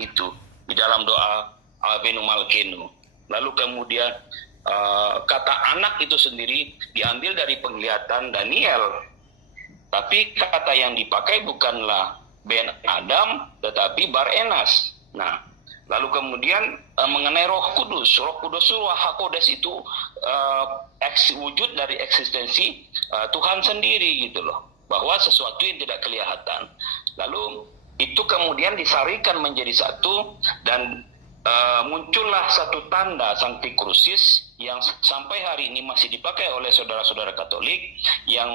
itu di dalam doa Avenu Malkenu. Lalu kemudian kata anak itu sendiri diambil dari penglihatan Daniel. Tapi kata yang dipakai bukanlah Ben Adam, tetapi Bar Enas. Nah, lalu kemudian mengenai Roh Kudus itu Hakodes itu wujud dari eksistensi Tuhan sendiri gitu loh, bahwa sesuatu yang tidak kelihatan. Lalu itu kemudian disarikan menjadi satu dan muncullah satu tanda Sancti Crucis yang sampai hari ini masih dipakai oleh saudara-saudara Katolik yang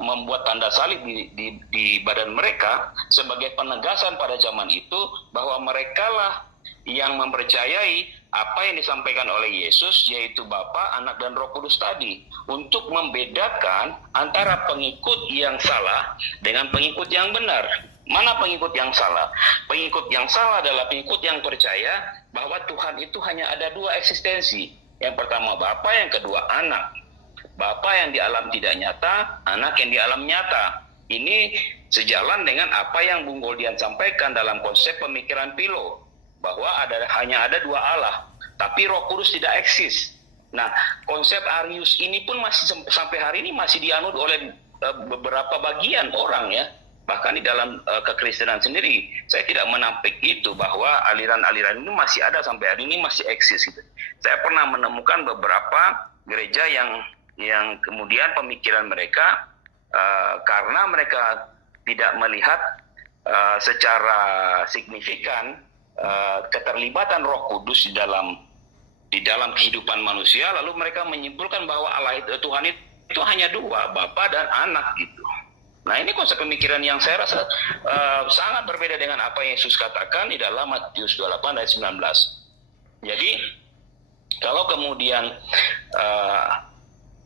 membuat tanda salib di badan mereka sebagai penegasan pada zaman itu bahwa merekalah yang mempercayai apa yang disampaikan oleh Yesus, yaitu Bapa, Anak, dan Roh Kudus tadi, untuk membedakan antara pengikut yang salah dengan pengikut yang benar. Mana pengikut yang salah? Pengikut yang salah adalah pengikut yang percaya bahwa Tuhan itu hanya ada dua eksistensi. Yang pertama Bapa, yang kedua Anak. Bapa yang di alam tidak nyata, Anak yang di alam nyata. Ini sejalan dengan apa yang Bung Goldian sampaikan dalam konsep pemikiran Philo, bahwa hanya ada dua Allah, tapi Roh Kudus tidak eksis. Nah, konsep Arius ini pun masih sampai hari ini masih dianut oleh beberapa bagian orang ya. Bahkan di dalam kekristenan sendiri, saya tidak menampik itu bahwa aliran-aliran ini masih ada sampai hari ini, masih eksis gitu. Saya pernah menemukan beberapa gereja yang kemudian pemikiran mereka karena mereka tidak melihat secara signifikan keterlibatan Roh Kudus di dalam kehidupan manusia, lalu mereka menyimpulkan bahwa Allah Tuhan itu hanya dua, Bapa dan Anak gitu. Nah, ini konsep pemikiran yang saya rasa sangat berbeda dengan apa yang Yesus katakan di dalam Matius 28 ayat 19. Jadi, kalau kemudian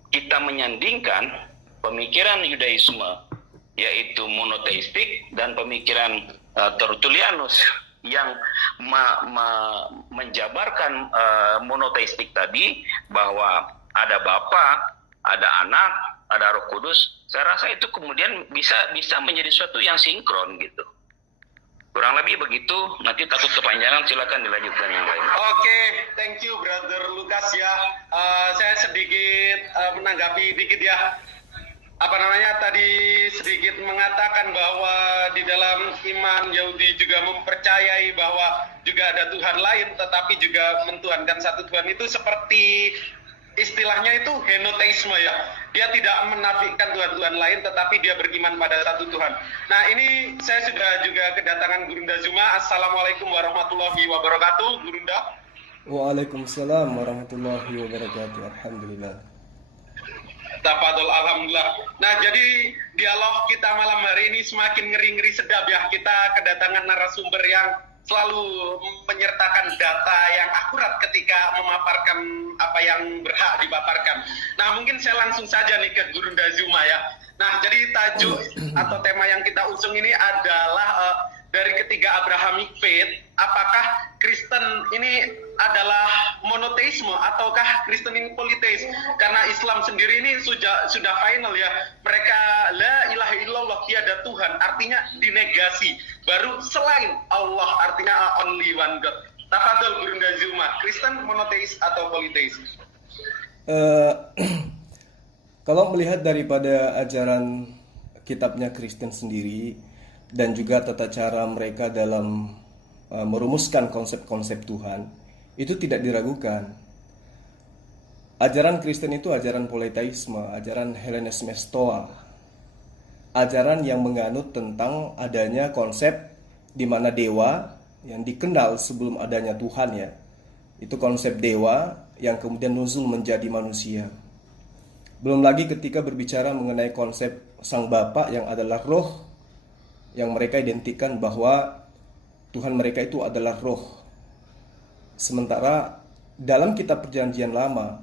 kita menyandingkan pemikiran Yudaisme, yaitu monoteistik, dan pemikiran Tertullianus yang menjabarkan monoteistik tadi, bahwa ada Bapa, ada Anak, ada Roh Kudus, saya rasa itu kemudian bisa menjadi sesuatu yang sinkron gitu. Kurang lebih begitu, nanti takut kepanjangan, silakan dilanjutkan yang lain. Oke, thank you Brother Lukas ya. Saya sedikit menanggapi dikit ya. Tadi sedikit mengatakan bahwa di dalam iman Yahudi juga mempercayai bahwa juga ada Tuhan lain, tetapi juga mentuhankan satu Tuhan itu seperti istilahnya itu henoteisme ya. Dia tidak menafikan Tuhan-Tuhan lain, tetapi dia beriman pada satu Tuhan. Nah, ini saya sudah juga kedatangan Gurunda Zuma. Assalamualaikum warahmatullahi wabarakatuh, Gurunda. Waalaikumsalam warahmatullahi wabarakatuh. Alhamdulillah. Tafadhol, alhamdulillah. Nah, jadi dialog kita malam hari ini semakin ngeri-ngeri sedap ya. Kita kedatangan narasumber yang selalu menyertakan data yang akurat ketika memaparkan apa yang berhak dipaparkan. Nah, mungkin saya langsung saja nih ke Gurunda Zuma ya. Nah, jadi tajuk atau tema yang kita usung ini adalah dari ketiga Abrahamic faith, apakah Kristen ini adalah monoteisme ataukah Kristen ini politeis? Karena Islam sendiri ini sudah final ya. Mereka la ilaha illallah, tiada Tuhan, artinya dinegasi. Baru selain Allah, artinya only one God. Tafadhol Gurunda Zuma, Kristen monoteis atau politeis? Kalau melihat daripada ajaran kitabnya Kristen sendiri dan juga tata cara mereka dalam merumuskan konsep-konsep Tuhan, itu tidak diragukan. Ajaran Kristen itu ajaran politeisme, ajaran Hellenisme Stoa, ajaran yang menganut tentang adanya konsep di mana dewa yang dikenal sebelum adanya Tuhan ya, itu konsep dewa yang kemudian nuzul menjadi manusia. Belum lagi ketika berbicara mengenai konsep Sang Bapa yang adalah roh, yang mereka identikan bahwa Tuhan mereka itu adalah roh. Sementara dalam kitab Perjanjian Lama,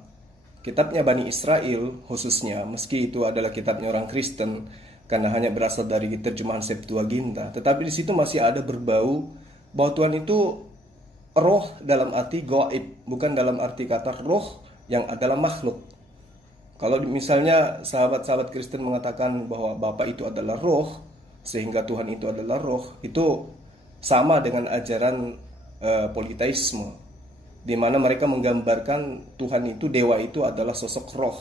kitabnya Bani Israel khususnya, meski itu adalah kitabnya orang Kristen karena hanya berasal dari terjemahan Septuaginta, tetapi di situ masih ada berbau bahwa Tuhan itu roh dalam arti goib, bukan dalam arti kata roh yang adalah makhluk. Kalau misalnya sahabat-sahabat Kristen mengatakan bahwa Bapa itu adalah roh, sehingga Tuhan itu adalah roh, itu sama dengan ajaran politeisme, di mana mereka menggambarkan Tuhan itu, dewa itu adalah sosok roh.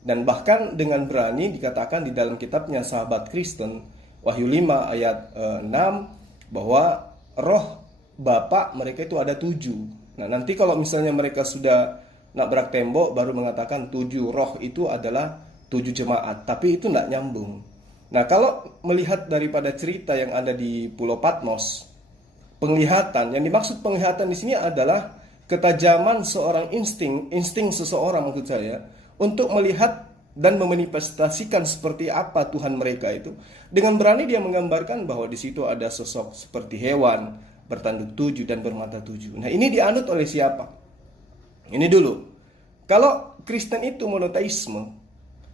Dan bahkan dengan berani dikatakan di dalam kitabnya Sahabat Kristen, Wahyu 5 ayat 6, bahwa roh Bapa mereka itu ada 7. Nah, nanti kalau misalnya mereka sudah nabrak tembok baru mengatakan 7 roh itu adalah 7 jemaat, tapi itu tidak nyambung. Nah, kalau melihat daripada cerita yang ada di Pulau Patmos, penglihatan, yang dimaksud penglihatan di sini adalah ketajaman seorang insting seseorang maksud saya, untuk melihat dan memanifestasikan seperti apa Tuhan mereka itu. Dengan berani dia menggambarkan bahwa di situ ada sosok seperti hewan, bertanduk 7 dan bermata 7. Nah, ini dianut oleh siapa? Ini dulu. Kalau Kristen itu monoteisme,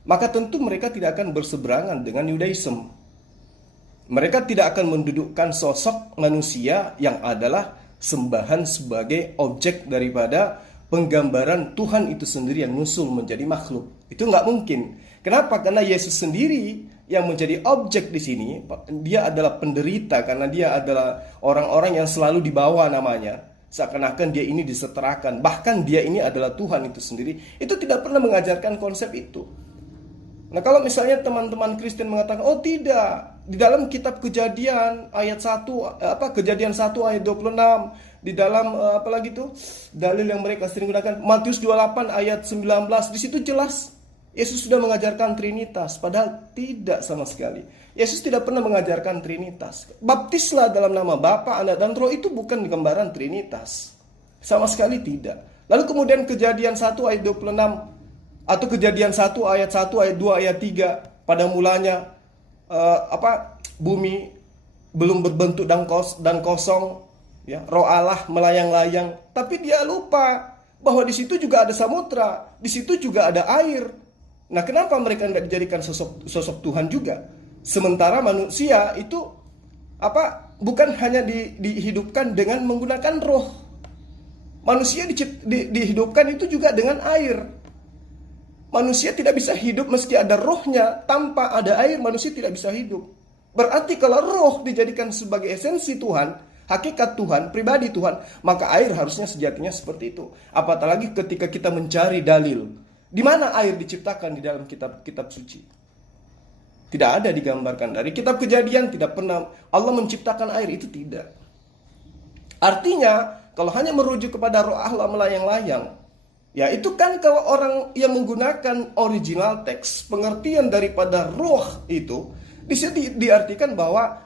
maka tentu mereka tidak akan berseberangan dengan Yudaism. Mereka tidak akan mendudukkan sosok manusia yang adalah sembahan sebagai objek daripada penggambaran Tuhan itu sendiri yang muncul menjadi makhluk. Itu nggak mungkin. Kenapa? Karena Yesus sendiri yang menjadi objek di sini, dia adalah penderita karena dia adalah orang-orang yang selalu dibawa namanya. Seakan-akan dia ini disetarakan. Bahkan dia ini adalah Tuhan itu sendiri. Itu tidak pernah mengajarkan konsep itu. Nah, kalau misalnya teman-teman Kristen mengatakan, oh tidak, di dalam kitab Kejadian ayat 1, Kejadian 1 ayat 26, di dalam apalagi itu dalil yang mereka sering gunakan, Matius 28 ayat 19, di situ jelas Yesus sudah mengajarkan Trinitas, padahal tidak sama sekali. Yesus tidak pernah mengajarkan Trinitas. Baptislah dalam nama Bapa, Anak dan Roh itu bukan gambaran Trinitas. Sama sekali tidak. Lalu kemudian Kejadian 1 ayat 26 atau Kejadian 1 ayat 1 ayat 2 ayat 3, pada mulanya bumi belum berbentuk dan kosong, ya, Roh Allah melayang-layang, tapi dia lupa bahwa di situ juga ada samudra, di situ juga ada air. Nah, kenapa mereka tidak dijadikan sosok Tuhan juga? Sementara manusia itu bukan hanya dihidupkan dengan menggunakan roh. Manusia dihidupkan itu juga dengan air. Manusia tidak bisa hidup meski ada rohnya. Tanpa ada air manusia tidak bisa hidup. Berarti kalau roh dijadikan sebagai esensi Tuhan, hakikat Tuhan, pribadi Tuhan, maka air harusnya sejatinya seperti itu. Apalagi ketika kita mencari dalil di mana air diciptakan di dalam kitab suci. Tidak ada digambarkan. Dari kitab Kejadian tidak pernah Allah menciptakan air, itu tidak. Artinya kalau hanya merujuk kepada roh Allah melayang-layang, ya itu kan kalau orang yang menggunakan original teks, pengertian daripada roh itu, di situ diartikan bahwa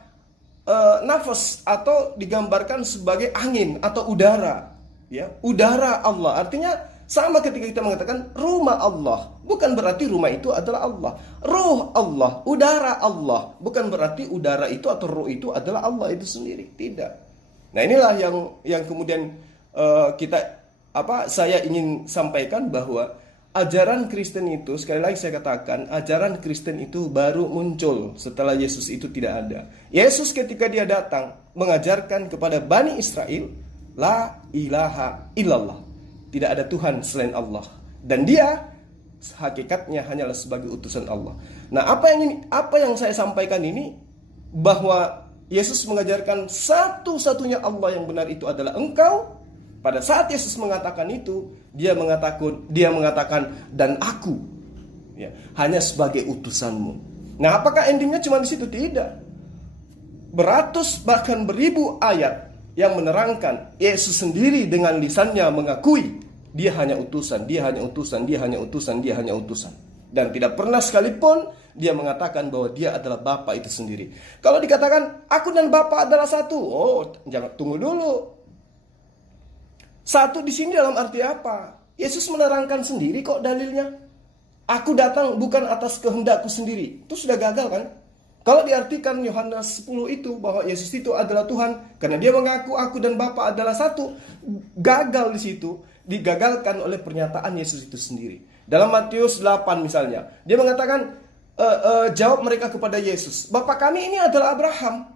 nafas atau digambarkan sebagai angin atau udara, ya, udara Allah. Artinya sama ketika kita mengatakan rumah Allah, bukan berarti rumah itu adalah Allah. Ruh Allah, udara Allah, bukan berarti udara itu atau ruh itu adalah Allah itu sendiri. Tidak. Nah, inilah yang kemudian saya ingin sampaikan bahwa ajaran Kristen itu, sekali lagi saya katakan, ajaran Kristen itu baru muncul setelah Yesus itu tidak ada. Yesus ketika dia datang mengajarkan kepada Bani Israel, la ilaha illallah. Tidak ada Tuhan selain Allah. Dan dia hakikatnya hanyalah sebagai utusan Allah. Nah, apa yang saya sampaikan ini, bahwa Yesus mengajarkan satu-satunya Allah yang benar itu adalah engkau. Pada saat Yesus mengatakan itu, dia mengatakan dan aku, ya, hanya sebagai utusanmu. Nah, apakah endingnya cuma di situ? Tidak. Beratus bahkan beribu ayat yang menerangkan Yesus sendiri dengan lisannya mengakui dia hanya utusan, dia hanya utusan, dia hanya utusan, dia hanya utusan. Dan tidak pernah sekalipun dia mengatakan bahwa dia adalah Bapa itu sendiri. Kalau dikatakan aku dan Bapa adalah satu, jangan, tunggu dulu. Satu di sini dalam arti apa? Yesus menerangkan sendiri kok dalilnya. Aku datang bukan atas kehendakku sendiri. Itu sudah gagal kan? Kalau diartikan Yohanes 10 itu bahwa Yesus itu adalah Tuhan karena dia mengaku aku dan Bapa adalah satu, gagal di situ, digagalkan oleh pernyataan Yesus itu sendiri. Dalam Matius 8 misalnya, dia mengatakan jawab mereka kepada Yesus, Bapa kami ini adalah Abraham.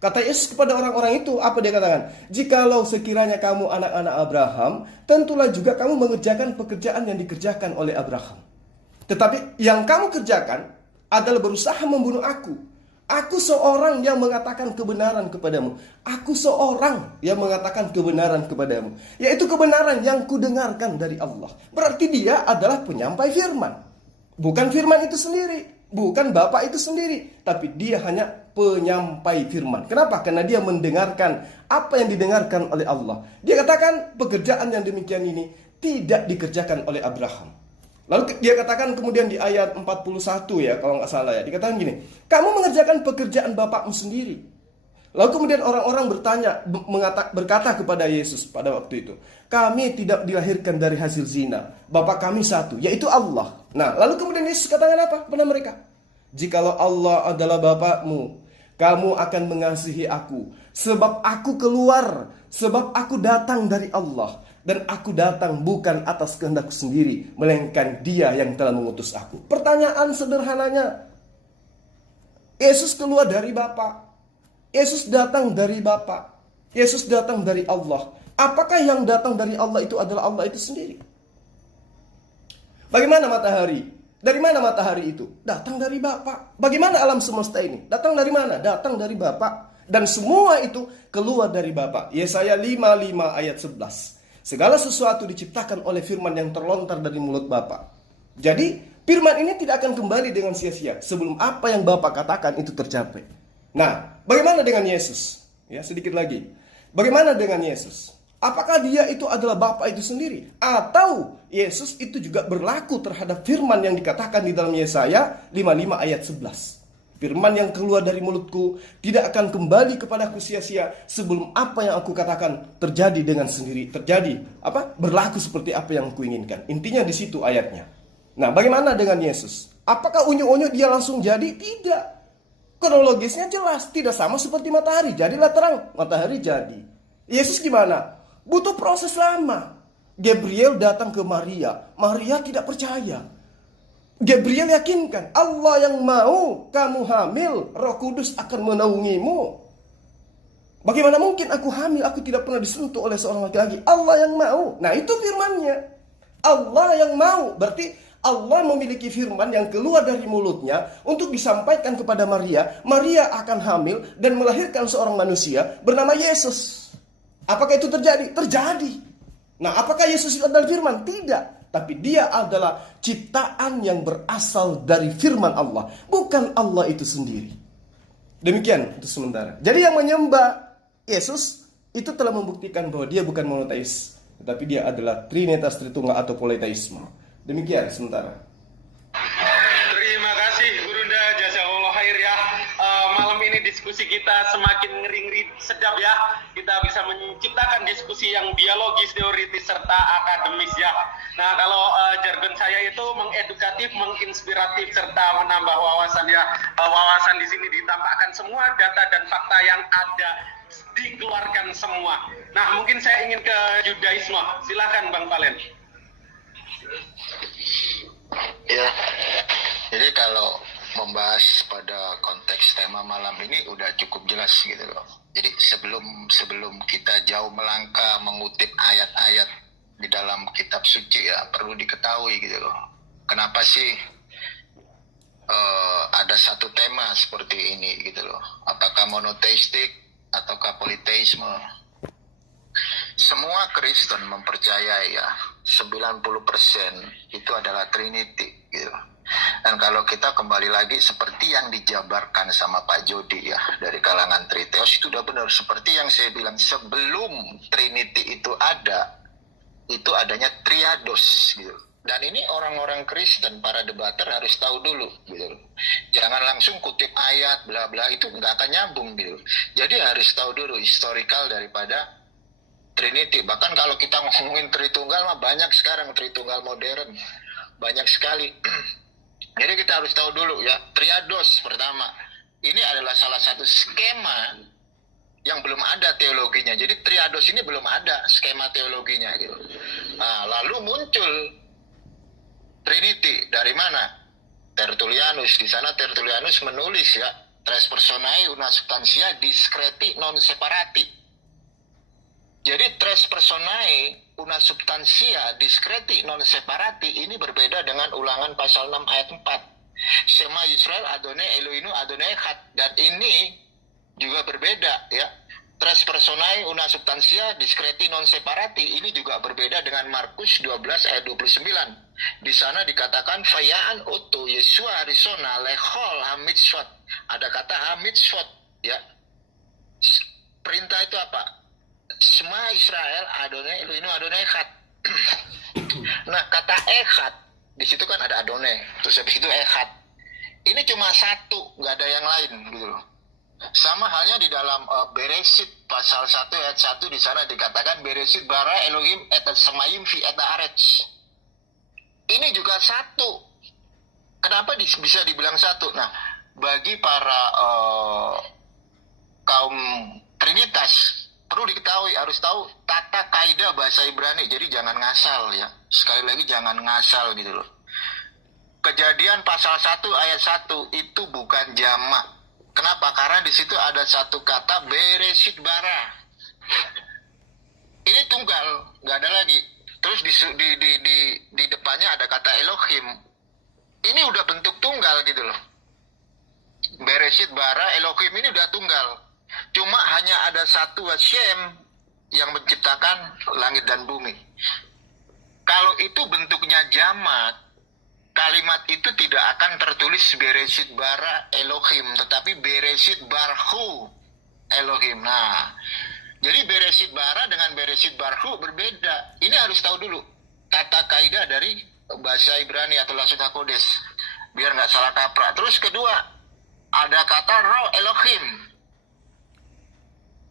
Kata Yesus kepada orang-orang itu, apa dia katakan? Jikalau sekiranya kamu anak-anak Abraham, tentulah juga kamu mengerjakan pekerjaan yang dikerjakan oleh Abraham. Tetapi yang kamu kerjakan adalah berusaha membunuh aku. Aku seorang yang mengatakan kebenaran kepadamu. Aku seorang yang mengatakan kebenaran kepadamu. Yaitu kebenaran yang kudengarkan dari Allah. Berarti dia adalah penyampai firman. Bukan firman itu sendiri. Bukan Bapa itu sendiri. Tapi dia hanya penyampai firman. Kenapa? Karena dia mendengarkan apa yang didengarkan oleh Allah. Dia katakan pekerjaan yang demikian ini tidak dikerjakan oleh Abraham. Lalu dia katakan kemudian di ayat 41 ya, kalau nggak salah ya, dikatakan gini, kamu mengerjakan pekerjaan bapakmu sendiri. Lalu kemudian orang-orang berkata kepada Yesus pada waktu itu, kami tidak dilahirkan dari hasil zina, bapak kami satu, yaitu Allah. Nah, lalu kemudian Yesus katakan apa kepada mereka? Jikalau Allah adalah bapakmu, kamu akan mengasihi aku, sebab aku keluar, sebab aku datang dari Allah. Dan aku datang bukan atas kehendakku sendiri, melainkan Dia yang telah mengutus aku. Pertanyaan sederhananya, Yesus keluar dari Bapa. Yesus datang dari Bapa. Yesus datang dari Allah. Apakah yang datang dari Allah itu adalah Allah itu sendiri? Bagaimana matahari? Dari mana matahari itu? Datang dari Bapa. Bagaimana alam semesta ini? Datang dari mana? Datang dari Bapa. Dan semua itu keluar dari Bapa. Yesaya 55 ayat 11. Segala sesuatu diciptakan oleh firman yang terlontar dari mulut Bapa. Jadi firman ini tidak akan kembali dengan sia-sia sebelum apa yang Bapa katakan itu tercapai. Nah, bagaimana dengan Yesus? Ya, sedikit lagi. Bagaimana dengan Yesus? Apakah dia itu adalah Bapa itu sendiri? Atau Yesus itu juga berlaku terhadap firman yang dikatakan di dalam Yesaya 55 ayat 11. Firman yang keluar dari mulutku tidak akan kembali kepadaku sia-sia sebelum apa yang aku katakan terjadi dengan sendiri. Terjadi, berlaku seperti apa yang aku inginkan. Intinya di situ ayatnya. Nah, bagaimana dengan Yesus? Apakah unyu-unyu dia langsung jadi? Tidak. Kronologisnya jelas, tidak sama seperti matahari. Jadilah terang, matahari jadi. Yesus gimana? Butuh proses lama. Gabriel datang ke Maria. Maria tidak percaya. Gabriel yakinkan, Allah yang mau kamu hamil, Roh Kudus akan menaungimu. Bagaimana mungkin aku hamil, aku tidak pernah disentuh oleh seorang laki-laki. Allah yang mau. Nah, itu firmannya. Allah yang mau. Berarti Allah memiliki firman yang keluar dari mulutnya untuk disampaikan kepada Maria. Maria akan hamil dan melahirkan seorang manusia bernama Yesus. Apakah itu terjadi? Terjadi. Nah, apakah Yesus itu adalah firman? Tidak. Tapi dia adalah ciptaan yang berasal dari firman Allah. Bukan Allah itu sendiri. Demikian untuk sementara. Jadi yang menyembah Yesus itu telah membuktikan bahwa dia bukan monoteis. Tetapi dia adalah Trinitas Tritunggal atau politeisme. Demikian sementara. Terima kasih Gurunda, jazakallahu khair ya. Malam ini diskusi kita semakin ngeri-ngeri sedap ya. Kita bisa menciptakan diskusi yang dialogis, teoritis, serta akademis ya. Nah, kalau jargon saya itu mengedukatif, menginspiratif, serta menambah wawasan ya. Wawasan di sini ditampakkan semua data dan fakta yang ada, dikeluarkan semua. Nah, mungkin saya ingin ke Judaisme. Silakan Bang Valen. Ya, jadi kalau membahas pada konteks tema malam ini udah cukup jelas gitu loh. Jadi sebelum kita jauh melangkah mengutip ayat-ayat di dalam kitab suci ya perlu diketahui gitu loh. Kenapa sih ada satu tema seperti ini gitu loh? Apakah monoteistik ataukah politeisme? Semua Kristen mempercayai ya 90% itu adalah Trinity gitu. Dan kalau kita kembali lagi seperti yang dijabarkan sama Pak Jody ya dari kalangan Triteos itu udah benar seperti yang saya bilang sebelum Trinity itu ada itu adanya triados gitu. Dan ini orang-orang Kristen para debater harus tahu dulu gitu. Jangan langsung kutip ayat bla bla itu nggak akan nyambung gitu. Jadi harus tahu dulu historical daripada Trinity. Bahkan kalau kita ngomongin Tritunggal mah banyak sekarang Tritunggal modern. Banyak sekali. Jadi kita harus tahu dulu ya, triados pertama. Ini adalah salah satu skema yang belum ada teologinya. Jadi triados ini belum ada skema teologinya gitu. Nah, lalu muncul Trinity dari mana? Tertullianus. Di sana Tertullianus menulis ya, tres personae una substantia discreti non separati. Jadi tres personae una substantia discreti non separati ini berbeda dengan Ulangan pasal 6 ayat 4. Sema Yusra Israel Adonai Elohim Adonai Echad. Dan ini juga berbeda ya. Tres personae una substantia discreti non separati. Ini juga berbeda dengan Markus 12 ayat 29. Di sana dikatakan fayaan oto Yesua Arizona lechol hamitzvot. Ada kata hamitzvot ya. Perintah itu apa? Semua Israel Adonai Elohim Adonai Echad. Nah, kata Echad di situ kan ada Adonai, terus habis itu Echad. Ini cuma satu, nggak ada yang lain gitu loh. Sama halnya di dalam Beresit pasal 1 ayat 1 di sana dikatakan Beresit bara Elohim et semayim fi et haaretz. Ini juga satu. Kenapa bisa dibilang satu? Nah, bagi para kaum Trinitas perlu diketahui, harus tahu tata kaidah bahasa Ibrani. Jadi jangan ngasal ya. Sekali lagi jangan ngasal gitu loh. Kejadian pasal 1 ayat 1 itu bukan jamak. Kenapa? Karena di situ ada satu kata Beresit bara. Ini tunggal, nggak ada lagi. Terus di depannya ada kata Elohim. Ini udah bentuk tunggal gitu loh. Beresit bara Elohim ini udah tunggal. Cuma hanya ada satu Hashem yang menciptakan langit dan bumi. Kalau itu bentuknya jamak, kalimat itu tidak akan tertulis Beresit bara Elohim, tetapi Beresit barhu Elohim. Nah, jadi Beresit bara dengan Beresit barhu berbeda. Ini harus tahu dulu tata kaidah dari bahasa Ibrani atau Lashon HaKodesh, biar nggak salah kaprah. Terus kedua, ada kata roh Elohim.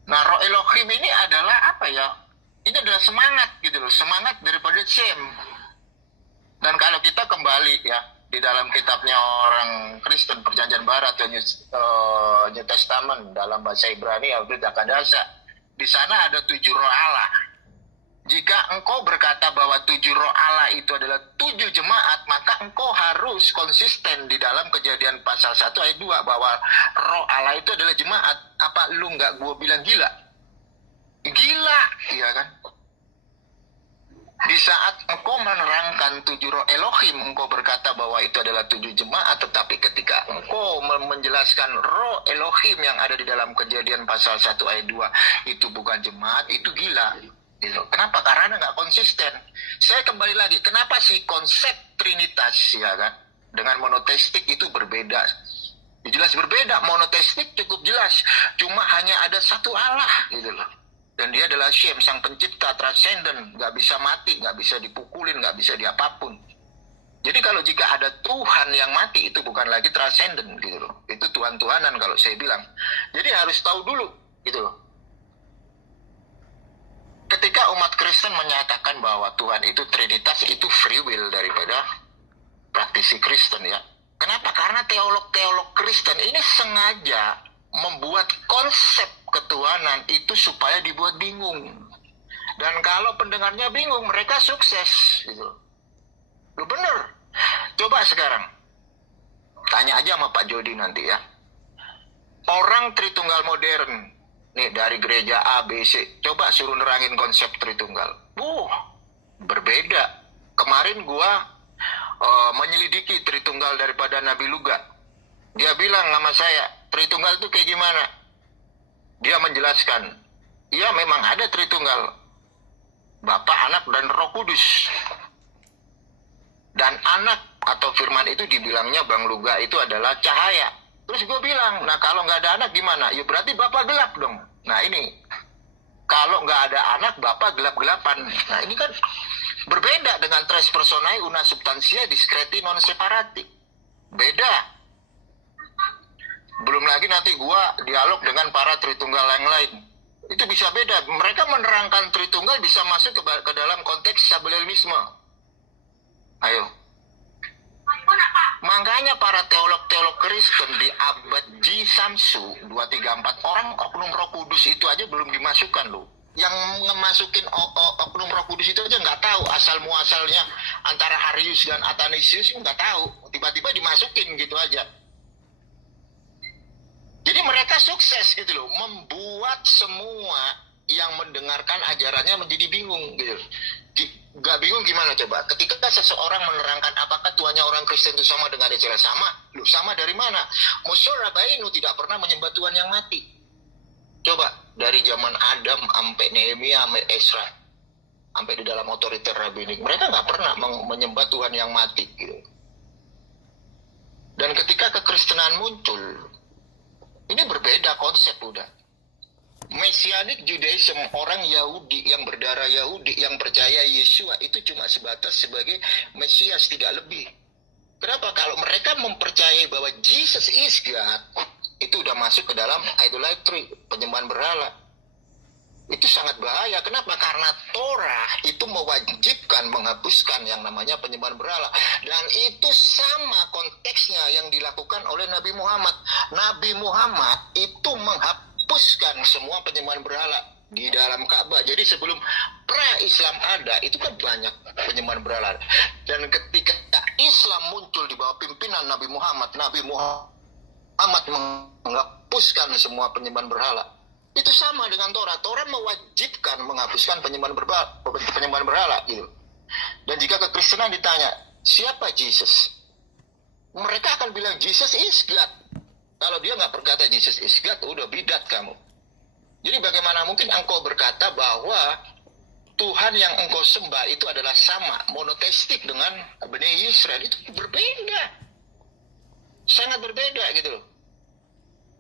Nah, roh Elohim ini adalah apa ya? Ini adalah semangat gitu loh, semangat daripada Shem. Dan kalau kita kembali ya di dalam kitabnya orang Kristen Perjanjian Barat atau New Testament dalam bahasa Ibrani Alkitab Kadasa, di sana ada 7 roh Allah. Jika engkau berkata bahwa 7 roh Allah itu adalah 7 jemaat, maka engkau harus konsisten di dalam Kejadian pasal 1 ayat 2 bahwa roh Allah itu adalah jemaat. Apa lu nggak gua bilang gila? Gila, iya kan? Di saat engkau menerangkan 7 roh Elohim, engkau berkata bahwa itu adalah 7 jemaat, tetapi ketika engkau menjelaskan roh Elohim yang ada di dalam Kejadian pasal 1 ayat 2 itu bukan jemaat, itu gila. Kenapa? Karena nggak konsisten. Saya kembali lagi, kenapa sih konsep Trinitas ya kan dengan monoteistik itu berbeda? Jelas berbeda. Monoteistik cukup jelas, cuma hanya ada satu Allah gitu loh. Dan dia adalah Shem, sang pencipta, transenden, nggak bisa mati, nggak bisa dipukulin, nggak bisa diapapun. Jadi kalau jika ada Tuhan yang mati, itu bukan lagi transenden gitu loh. Itu Tuhan-Tuhanan kalau saya bilang. Jadi harus tahu dulu gitu loh. Ketika umat Kristen menyatakan bahwa Tuhan itu Trinitas, itu free will daripada praktisi Kristen ya. Kenapa? Karena teolog-teolog Kristen ini sengaja membuat konsep ketuhanan itu supaya dibuat bingung. Dan kalau pendengarnya bingung, mereka sukses gitu. Lu bener. Coba sekarang tanya aja sama Pak Jody nanti ya. Orang Tritunggal modern nih dari gereja A, B, C, coba suruh nerangin konsep Tritunggal. Berbeda. Kemarin gua menyelidiki Tritunggal daripada Nabi Luga. Dia bilang sama saya, Tritunggal itu kayak gimana? Dia menjelaskan, ya memang ada Tritunggal, Bapa, Anak, dan Roh Kudus. Dan anak atau firman itu dibilangnya Bang Luga itu adalah cahaya. Terus gue bilang, nah kalau nggak ada anak gimana? Ya berarti Bapa gelap dong. Nah ini, kalau nggak ada anak, Bapa gelap-gelapan. Nah ini kan berbeda dengan tres personae una substantia discreti non separati. Beda. Belum lagi nanti gua dialog dengan para Tritunggal yang lain. Itu bisa beda. Mereka menerangkan Tritunggal bisa masuk ke dalam konteks sabellianisme. Ayo. Makanya para teolog-teolog Kristen di abad G. Samsu 234 orang oknum Roh Kudus itu aja belum dimasukkan loh. Yang ngemasukin oknum Roh Kudus itu aja nggak tahu asal muasalnya antara Arius dan Athanasius, nggak tahu. Tiba-tiba dimasukin gitu aja. Jadi mereka sukses gitu loh, membuat semua yang mendengarkan ajarannya menjadi bingung gitu. Gak bingung gimana coba? Ketika seseorang menerangkan apakah Tuhannya orang Kristen itu sama dengan Israel, sama. Loh, sama dari mana? Moshe Rabbeinu tidak pernah menyembah Tuhan yang mati. Coba dari zaman Adam sampai Nehemia sampai Ezra, sampai di dalam otoriter rabbinik, mereka nggak pernah menyembah Tuhan yang mati gitu. Dan ketika kekristenan muncul, ini berbeda konsep udah. Messianic Judaism, orang Yahudi yang berdarah Yahudi yang percaya Yesua itu cuma sebatas sebagai Mesias, tidak lebih. Kenapa? Kalau mereka mempercayai bahwa Jesus is God, itu udah masuk ke dalam idolatry, penyembahan berhala. Itu sangat bahaya. Kenapa? Karena Torah itu mewajibkan menghapuskan yang namanya penyembahan berhala. Dan itu sama konteksnya yang dilakukan oleh Nabi Muhammad. Nabi Muhammad itu menghapuskan semua penyembahan berhala di dalam Ka'bah. Jadi sebelum pra-Islam ada, itu kan banyak penyembahan berhala. Dan ketika Islam muncul di bawah pimpinan Nabi Muhammad menghapuskan semua penyembahan berhala. Itu sama dengan Torah. Torah mewajibkan menghapuskan penyembahan berhala gitu. Dan jika kekristenan ditanya, siapa Jesus? Mereka akan bilang Jesus is God. Kalau dia nggak berkata Jesus is God, udah bidat kamu. Jadi bagaimana mungkin engkau berkata bahwa Tuhan yang engkau sembah itu adalah sama, monoteistik dengan Bani Israel? Itu berbeda. Sangat berbeda gitu loh.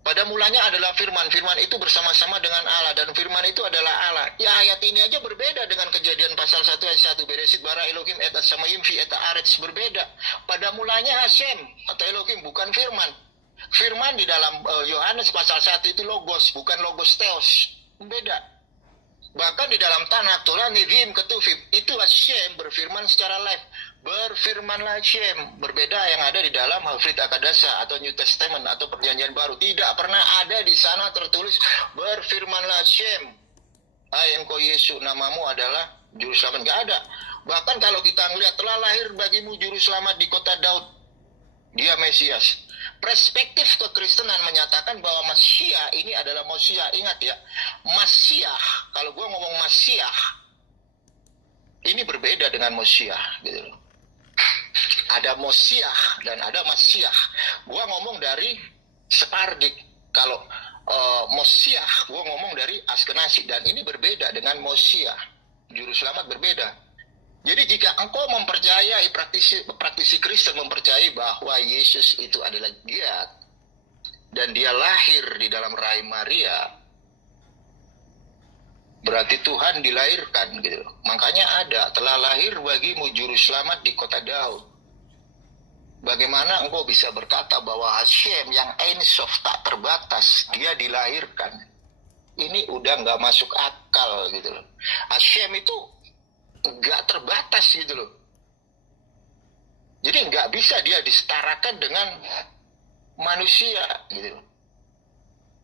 Pada mulanya adalah firman. Firman itu bersama-sama dengan Allah. Dan firman itu adalah Allah. Ya ayat ini aja berbeda dengan Kejadian pasal 1 ayat 1. Beresit bara Elohim et samayim fi et aretz. Berbeda. Pada mulanya Hashem atau Elohim, bukan firman. Firman di dalam Yohanes pasal 1 itu logos, bukan logos theos. Beda. Bahkan di dalam Tanakh, Torah, Nevi'im, Ketuvim, itu Hashem berfirman secara live. Berfirmanlah Hashem. Berbeda yang ada di dalam Halfrit Akadasa atau New Testament atau Perjanjian Baru. Tidak pernah ada di sana tertulis berfirmanlah Hashem. Engkau Yesus, namamu adalah Juru Selamat. Nggak ada. Bahkan kalau kita melihat, telah lahir bagimu Juru Selamat di kota Daud. Dia Mesias. Perspektif kekristenan menyatakan bahwa Masiah ini adalah Mosiah. Ingat ya, Masiah, kalau gue ngomong Masiah, ini berbeda dengan Mosiah gitu loh. Ada Mosiah dan ada Masiah. Gua ngomong dari Sephardic. Kalau Mosiah, gua ngomong dari Askenazi. Dan ini berbeda dengan Mosiah. Juru selamat berbeda. Jadi jika engkau mempercayai, praktisi Kristen mempercayai bahwa Yesus itu adalah God dan dia lahir di dalam rahim Maria, berarti Tuhan dilahirkan gitu. Makanya ada, telah lahir bagimu Juru Selamat di kota Daud. Bagaimana engkau bisa berkata bahwa Hashem yang Ein Sof, tak terbatas, dia dilahirkan? Ini udah nggak masuk akal gitu loh. Hashem itu nggak terbatas gitu loh. Jadi nggak bisa dia disetarakan dengan manusia gitu loh.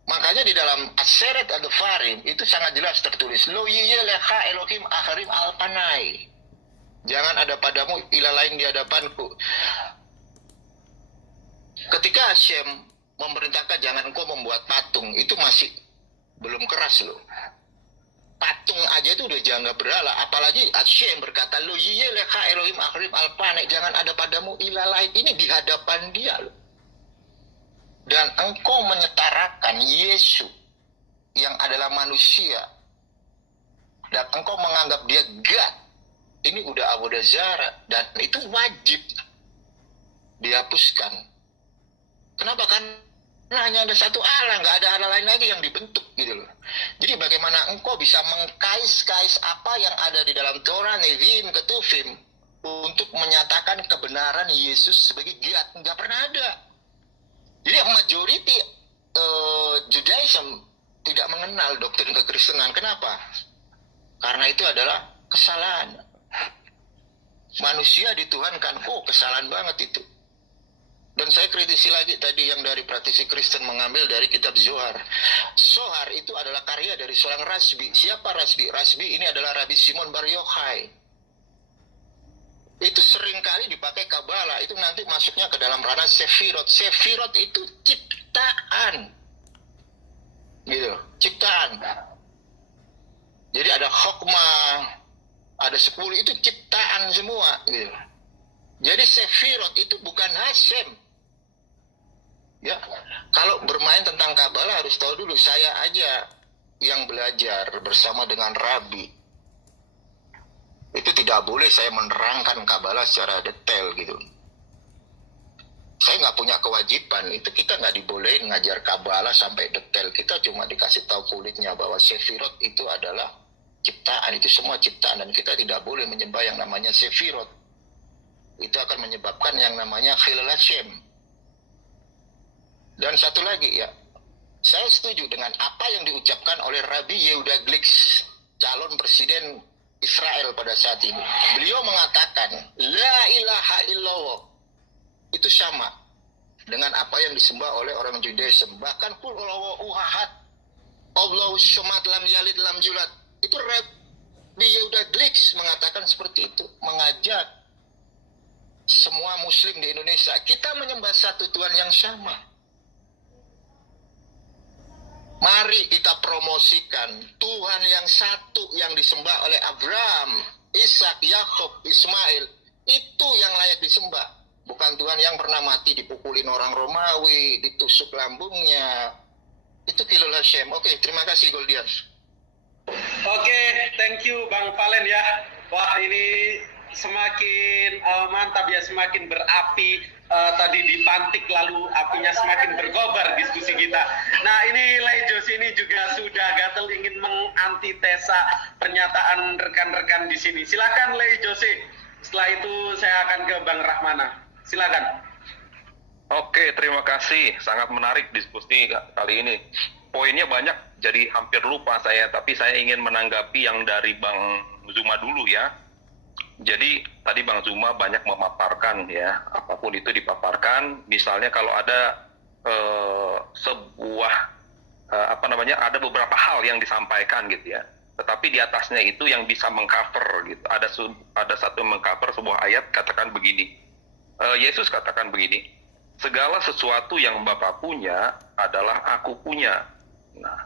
Makanya di dalam Aseret Ad-Farim itu sangat jelas tertulis, Lo yiyelecha Elohim acharim al-panai. Jangan ada padamu ilah lain di hadapanku. Ketika Hashem memerintahkan jangan engkau membuat patung, itu masih belum keras loh. Patung aja itu udah jangan berhala. Apalagi Hashem berkata, Lo yiyelecha Elohim acharim al-panai. Jangan ada padamu ilah lain. Ini di hadapan dia loh. Dan engkau menyetarakan Yesus yang adalah manusia dan engkau menganggap dia God, ini udah avodah zarah dan itu wajib dihapuskan. Kenapa? Karena hanya ada satu Allah, nggak ada Allah lain lagi yang dibentuk gitu loh. Jadi bagaimana engkau bisa mengkais-kais apa yang ada di dalam Torah, Nevi'im, Ketuvim untuk menyatakan kebenaran Yesus sebagai God? Nggak pernah ada. Jadi majority Judaism tidak mengenal doktrin kekristenan. Kenapa? Karena itu adalah kesalahan. Manusia dituhankan. Oh, kesalahan banget itu. Dan saya kritisi lagi tadi yang dari praktisi Kristen mengambil dari kitab Zohar. Zohar itu adalah karya dari seorang Rasbi. Siapa Rasbi? Rasbi ini adalah Rabbi Simon Bar Yochai. Itu seringkali dipakai Kabbalah, itu nanti masuknya ke dalam ranah Sefirot. Sefirot itu ciptaan. Gitu, ciptaan. Jadi ada Chokmah, ada 10 itu ciptaan semua gitu. Jadi Sefirot itu bukan Hasem. Ya, kalau bermain tentang Kabbalah harus tahu dulu, saya aja yang belajar bersama dengan Rabi. Itu tidak boleh saya menerangkan Kabbalah secara detail gitu. Saya nggak punya kewajiban, itu kita nggak dibolehin ngajar Kabbalah sampai detail. Kita cuma dikasih tahu kulitnya bahwa Sefirot itu adalah ciptaan, itu semua ciptaan, dan kita tidak boleh menyembah yang namanya Sefirot. Itu akan menyebabkan yang namanya Khilal Hashem. Dan satu lagi ya, saya setuju dengan apa yang diucapkan oleh Rabbi Yehuda Glick, calon presiden Israel pada saat ini. Beliau mengatakan, La ilaha illallah, itu sama dengan apa yang disembah oleh orang Judaism. Bahkan Qul huwallahu ahad, Allahu samad, lam yalid lam yulad. Itu Rabbi Yehuda Glick mengatakan seperti itu, mengajak semua muslim di Indonesia, kita menyembah satu Tuhan yang sama. Mari kita promosikan Tuhan yang satu yang disembah oleh Abraham, Ishak, Yakub, Ismail. Itu yang layak disembah. Bukan Tuhan yang pernah mati dipukulin orang Romawi, ditusuk lambungnya. Itu Khilul Hashem. Oke, terima kasih Goldian. Oke, thank you Bang Valen ya. Wah, ini semakin mantap ya, semakin berapi. Tadi dipantik lalu apinya semakin berkobar diskusi kita. Nah, ini Lejos ini juga sudah gatel ingin mengantitesa pernyataan rekan-rekan di sini. Silakan Lejos. Setelah itu saya akan ke Bang Rahmana. Silakan. Oke, terima kasih. Sangat menarik diskusi kali ini. Poinnya banyak, jadi hampir lupa saya. Tapi saya ingin menanggapi yang dari Bang Zuma dulu ya. Jadi tadi Bang Zuma banyak memaparkan ya, apapun itu dipaparkan. Misalnya kalau ada sebuah ada beberapa hal yang disampaikan gitu ya. Tetapi di atasnya itu yang bisa mengcover gitu. Ada satu mengcover sebuah ayat katakan begini. Yesus katakan begini. Segala sesuatu yang Bapa punya adalah aku punya. Nah,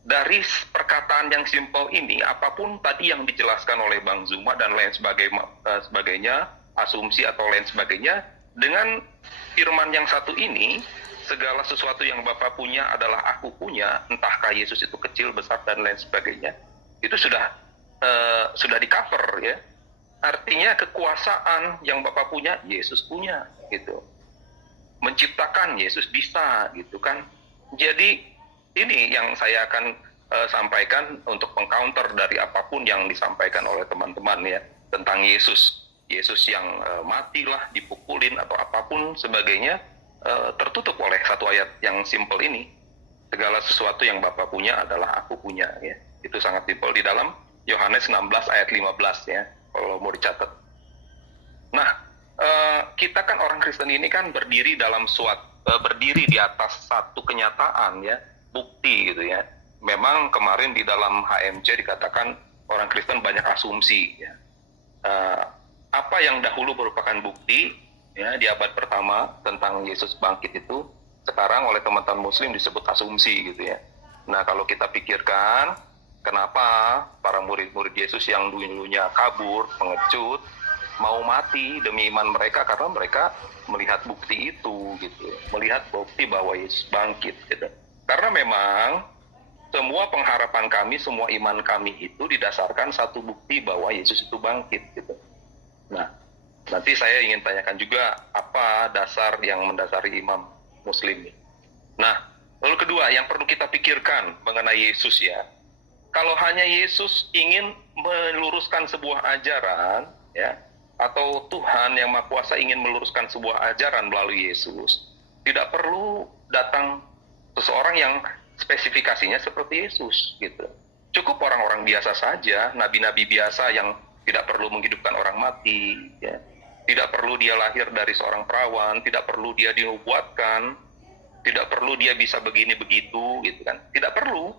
dari perkataan yang simpel ini, apapun tadi yang dijelaskan oleh Bang Zuma dan lain sebagainya, asumsi atau lain sebagainya, dengan firman yang satu ini, segala sesuatu yang Bapa punya adalah aku punya, entahkah Yesus itu kecil, besar, dan lain sebagainya, itu sudah di-cover ya. Artinya kekuasaan yang Bapa punya, Yesus punya, gitu. Menciptakan, Yesus bisa, gitu kan. Jadi, ini yang saya akan sampaikan untuk mengcounter dari apapun yang disampaikan oleh teman-teman ya tentang Yesus. Yesus yang matilah, dipukulin atau apapun sebagainya, tertutup oleh satu ayat yang simpel ini. Segala sesuatu yang Bapa punya adalah aku punya ya. Itu sangat simpel di dalam Yohanes 16 ayat 15 ya, kalau mau dicatat. Nah, kita kan orang Kristen ini kan berdiri di atas satu kenyataan ya. Bukti gitu ya. Memang kemarin di dalam HMC dikatakan orang Kristen banyak asumsi ya. Apa yang dahulu merupakan bukti ya di abad pertama tentang Yesus bangkit itu sekarang oleh teman-teman Muslim disebut asumsi gitu ya. Nah, kalau kita pikirkan kenapa para murid-murid Yesus yang dulunya kabur, pengecut, mau mati demi iman mereka karena mereka melihat bukti itu gitu, melihat bukti bahwa Yesus bangkit gitu. Karena memang semua pengharapan kami, semua iman kami itu didasarkan satu bukti bahwa Yesus itu bangkit gitu. Nah, nanti saya ingin tanyakan juga apa dasar yang mendasari imam Muslim ini. Nah, lalu kedua yang perlu kita pikirkan mengenai Yesus ya. Kalau hanya Yesus ingin meluruskan sebuah ajaran ya, atau Tuhan yang Maha Kuasa ingin meluruskan sebuah ajaran melalui Yesus, tidak perlu datang seseorang yang spesifikasinya seperti Yesus gitu. Cukup orang-orang biasa saja, nabi-nabi biasa yang tidak perlu menghidupkan orang mati ya. Tidak perlu dia lahir dari seorang perawan, tidak perlu dia dinubuatkan, tidak perlu dia bisa begini begitu gitu kan. Tidak perlu.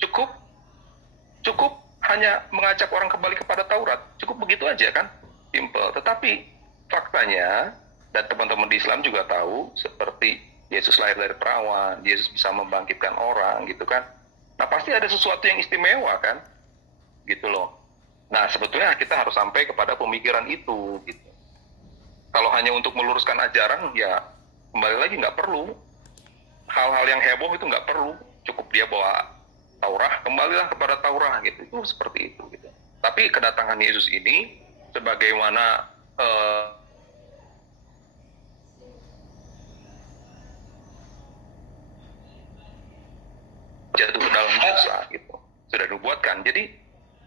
Cukup hanya mengajak orang kembali kepada Taurat. Cukup begitu aja kan. Simple. Tetapi faktanya, dan teman-teman di Islam juga tahu, seperti Yesus lahir dari perawan, Yesus bisa membangkitkan orang gitu kan. Nah, pasti ada sesuatu yang istimewa kan? Gitu loh. Nah, sebetulnya kita harus sampai kepada pemikiran itu, gitu. Kalau hanya untuk meluruskan ajaran, ya kembali lagi nggak perlu. Hal-hal yang heboh itu nggak perlu. Cukup dia bawa Taurah, kembalilah kepada Taurah, gitu. Itu seperti itu, gitu. Tapi kedatangan Yesus ini, sebagaimana jatuh ke dalam dosa, gitu. Sudah dibuatkan. Jadi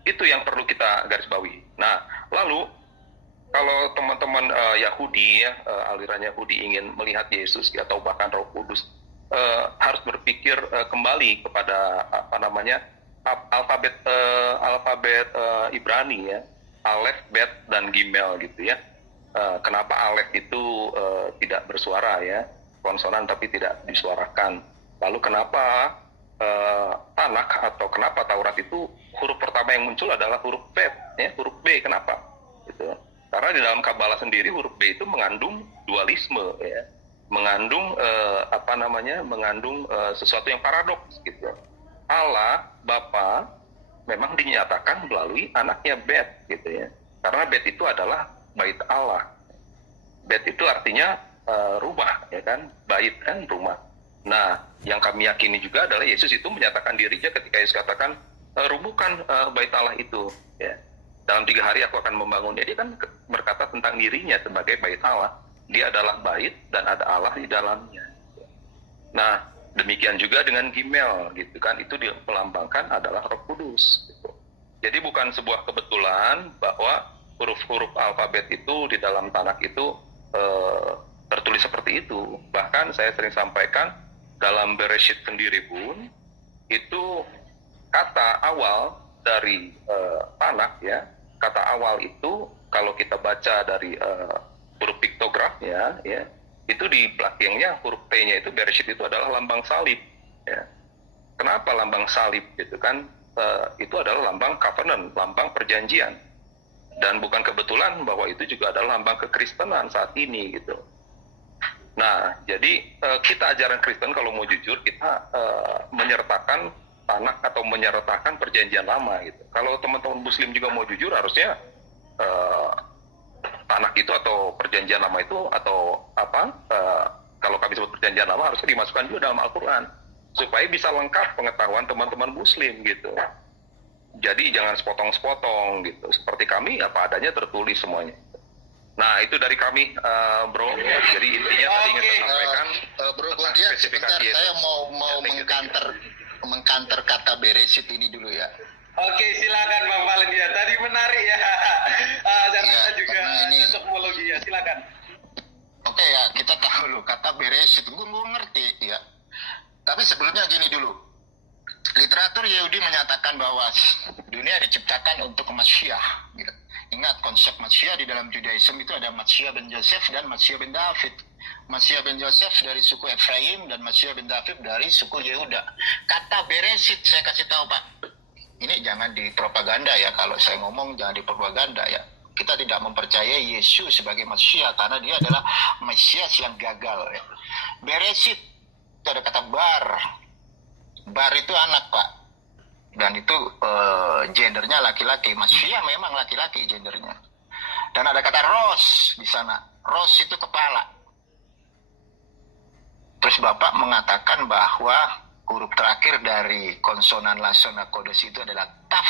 itu yang perlu kita garis bawahi. Nah, lalu kalau teman-teman Yahudi ya, aliran Yahudi ingin melihat Yesus atau bahkan Roh Kudus, harus berpikir kembali kepada alfabet Ibrani ya, Alef, Bet, dan Gimel gitu ya. Kenapa Alef itu tidak bersuara ya, konsonan tapi tidak disuarakan. Lalu kenapa Tanakh atau kenapa Taurat itu huruf pertama yang muncul adalah huruf Bet ya, huruf B, kenapa? Gitu. Karena di dalam Kabbalah sendiri huruf B itu mengandung dualisme ya, mengandung mengandung sesuatu yang paradoks gitu. Allah Bapa memang dinyatakan melalui anaknya Bet gitu ya. Karena Bet itu adalah bait Allah. Bet itu artinya rumah ya kan, bait kan rumah. Nah, yang kami yakini juga adalah Yesus itu menyatakan dirinya ketika Yesus katakan rubuhkan bait Allah itu ya. Dalam 3 hari aku akan membangunnya. Dia kan berkata tentang dirinya sebagai bait Allah. Dia adalah bait dan ada Allah di dalamnya. Nah, demikian juga dengan Gimel gitu kan. Itu dilambangkan adalah Roh Kudus gitu. Jadi bukan sebuah kebetulan bahwa huruf-huruf alfabet itu di dalam Tanakh itu tertulis seperti itu. Bahkan saya sering sampaikan dalam Bereshit sendiri pun itu kata awal dari Tanakh ya, kata awal itu kalau kita baca dari huruf piktografnya ya, itu di belakangnya huruf T-nya itu Bereshit itu adalah lambang salib ya. Kenapa lambang salib gitu kan? Itu adalah lambang covenant, lambang perjanjian. Dan bukan kebetulan bahwa itu juga adalah lambang kekristenan saat ini gitu. Nah, jadi kita ajaran Kristen kalau mau jujur kita menyertakan Tanakh atau menyertakan perjanjian lama gitu. Kalau teman-teman Muslim juga mau jujur harusnya Tanakh itu atau perjanjian lama itu atau kalau kami sebut perjanjian lama harusnya dimasukkan juga dalam Al-Quran supaya bisa lengkap pengetahuan teman-teman Muslim gitu. Jadi jangan sepotong-sepotong gitu. Seperti kami apa adanya tertulis semuanya. Nah, itu dari kami, bro. Jadi intinya tadi ingin saya sampaikan bro Godian, sebentar saya mau mengkanter kata Bereshit ini dulu ya. Oke, silakan Bang Valendia. Tadi menarik ya. Dan Ya, juga ini cocokmologi ya. Silakan. Oke ya, kita tahu loh kata Bereshit, gue ngerti ya. Tapi sebelumnya gini dulu. Literatur Yahudi menyatakan bahwa dunia diciptakan untuk Masyiah. Gitu. Ingat konsep Masyiah di dalam Judaism itu ada Masyiah ben Yosef dan Masyiah ben David. Masyiah ben Yosef dari suku Efraim dan Masyiah ben David dari suku Yehuda. Kata Bereshit saya kasih tahu Pak. Ini jangan dipropaganda ya, kalau saya ngomong jangan dipropaganda ya. Kita tidak mempercayai Yesus sebagai Masyiah karena dia adalah Mesias yang gagal ya. Bereshit itu ada kata bar. Bar itu anak Pak. Dan itu gendernya laki-laki. Masyiah memang laki-laki gendernya. Dan ada kata ros di sana. Ros itu kepala. Terus Bapak mengatakan bahwa huruf terakhir dari konsonan Lasona Kodes itu adalah taf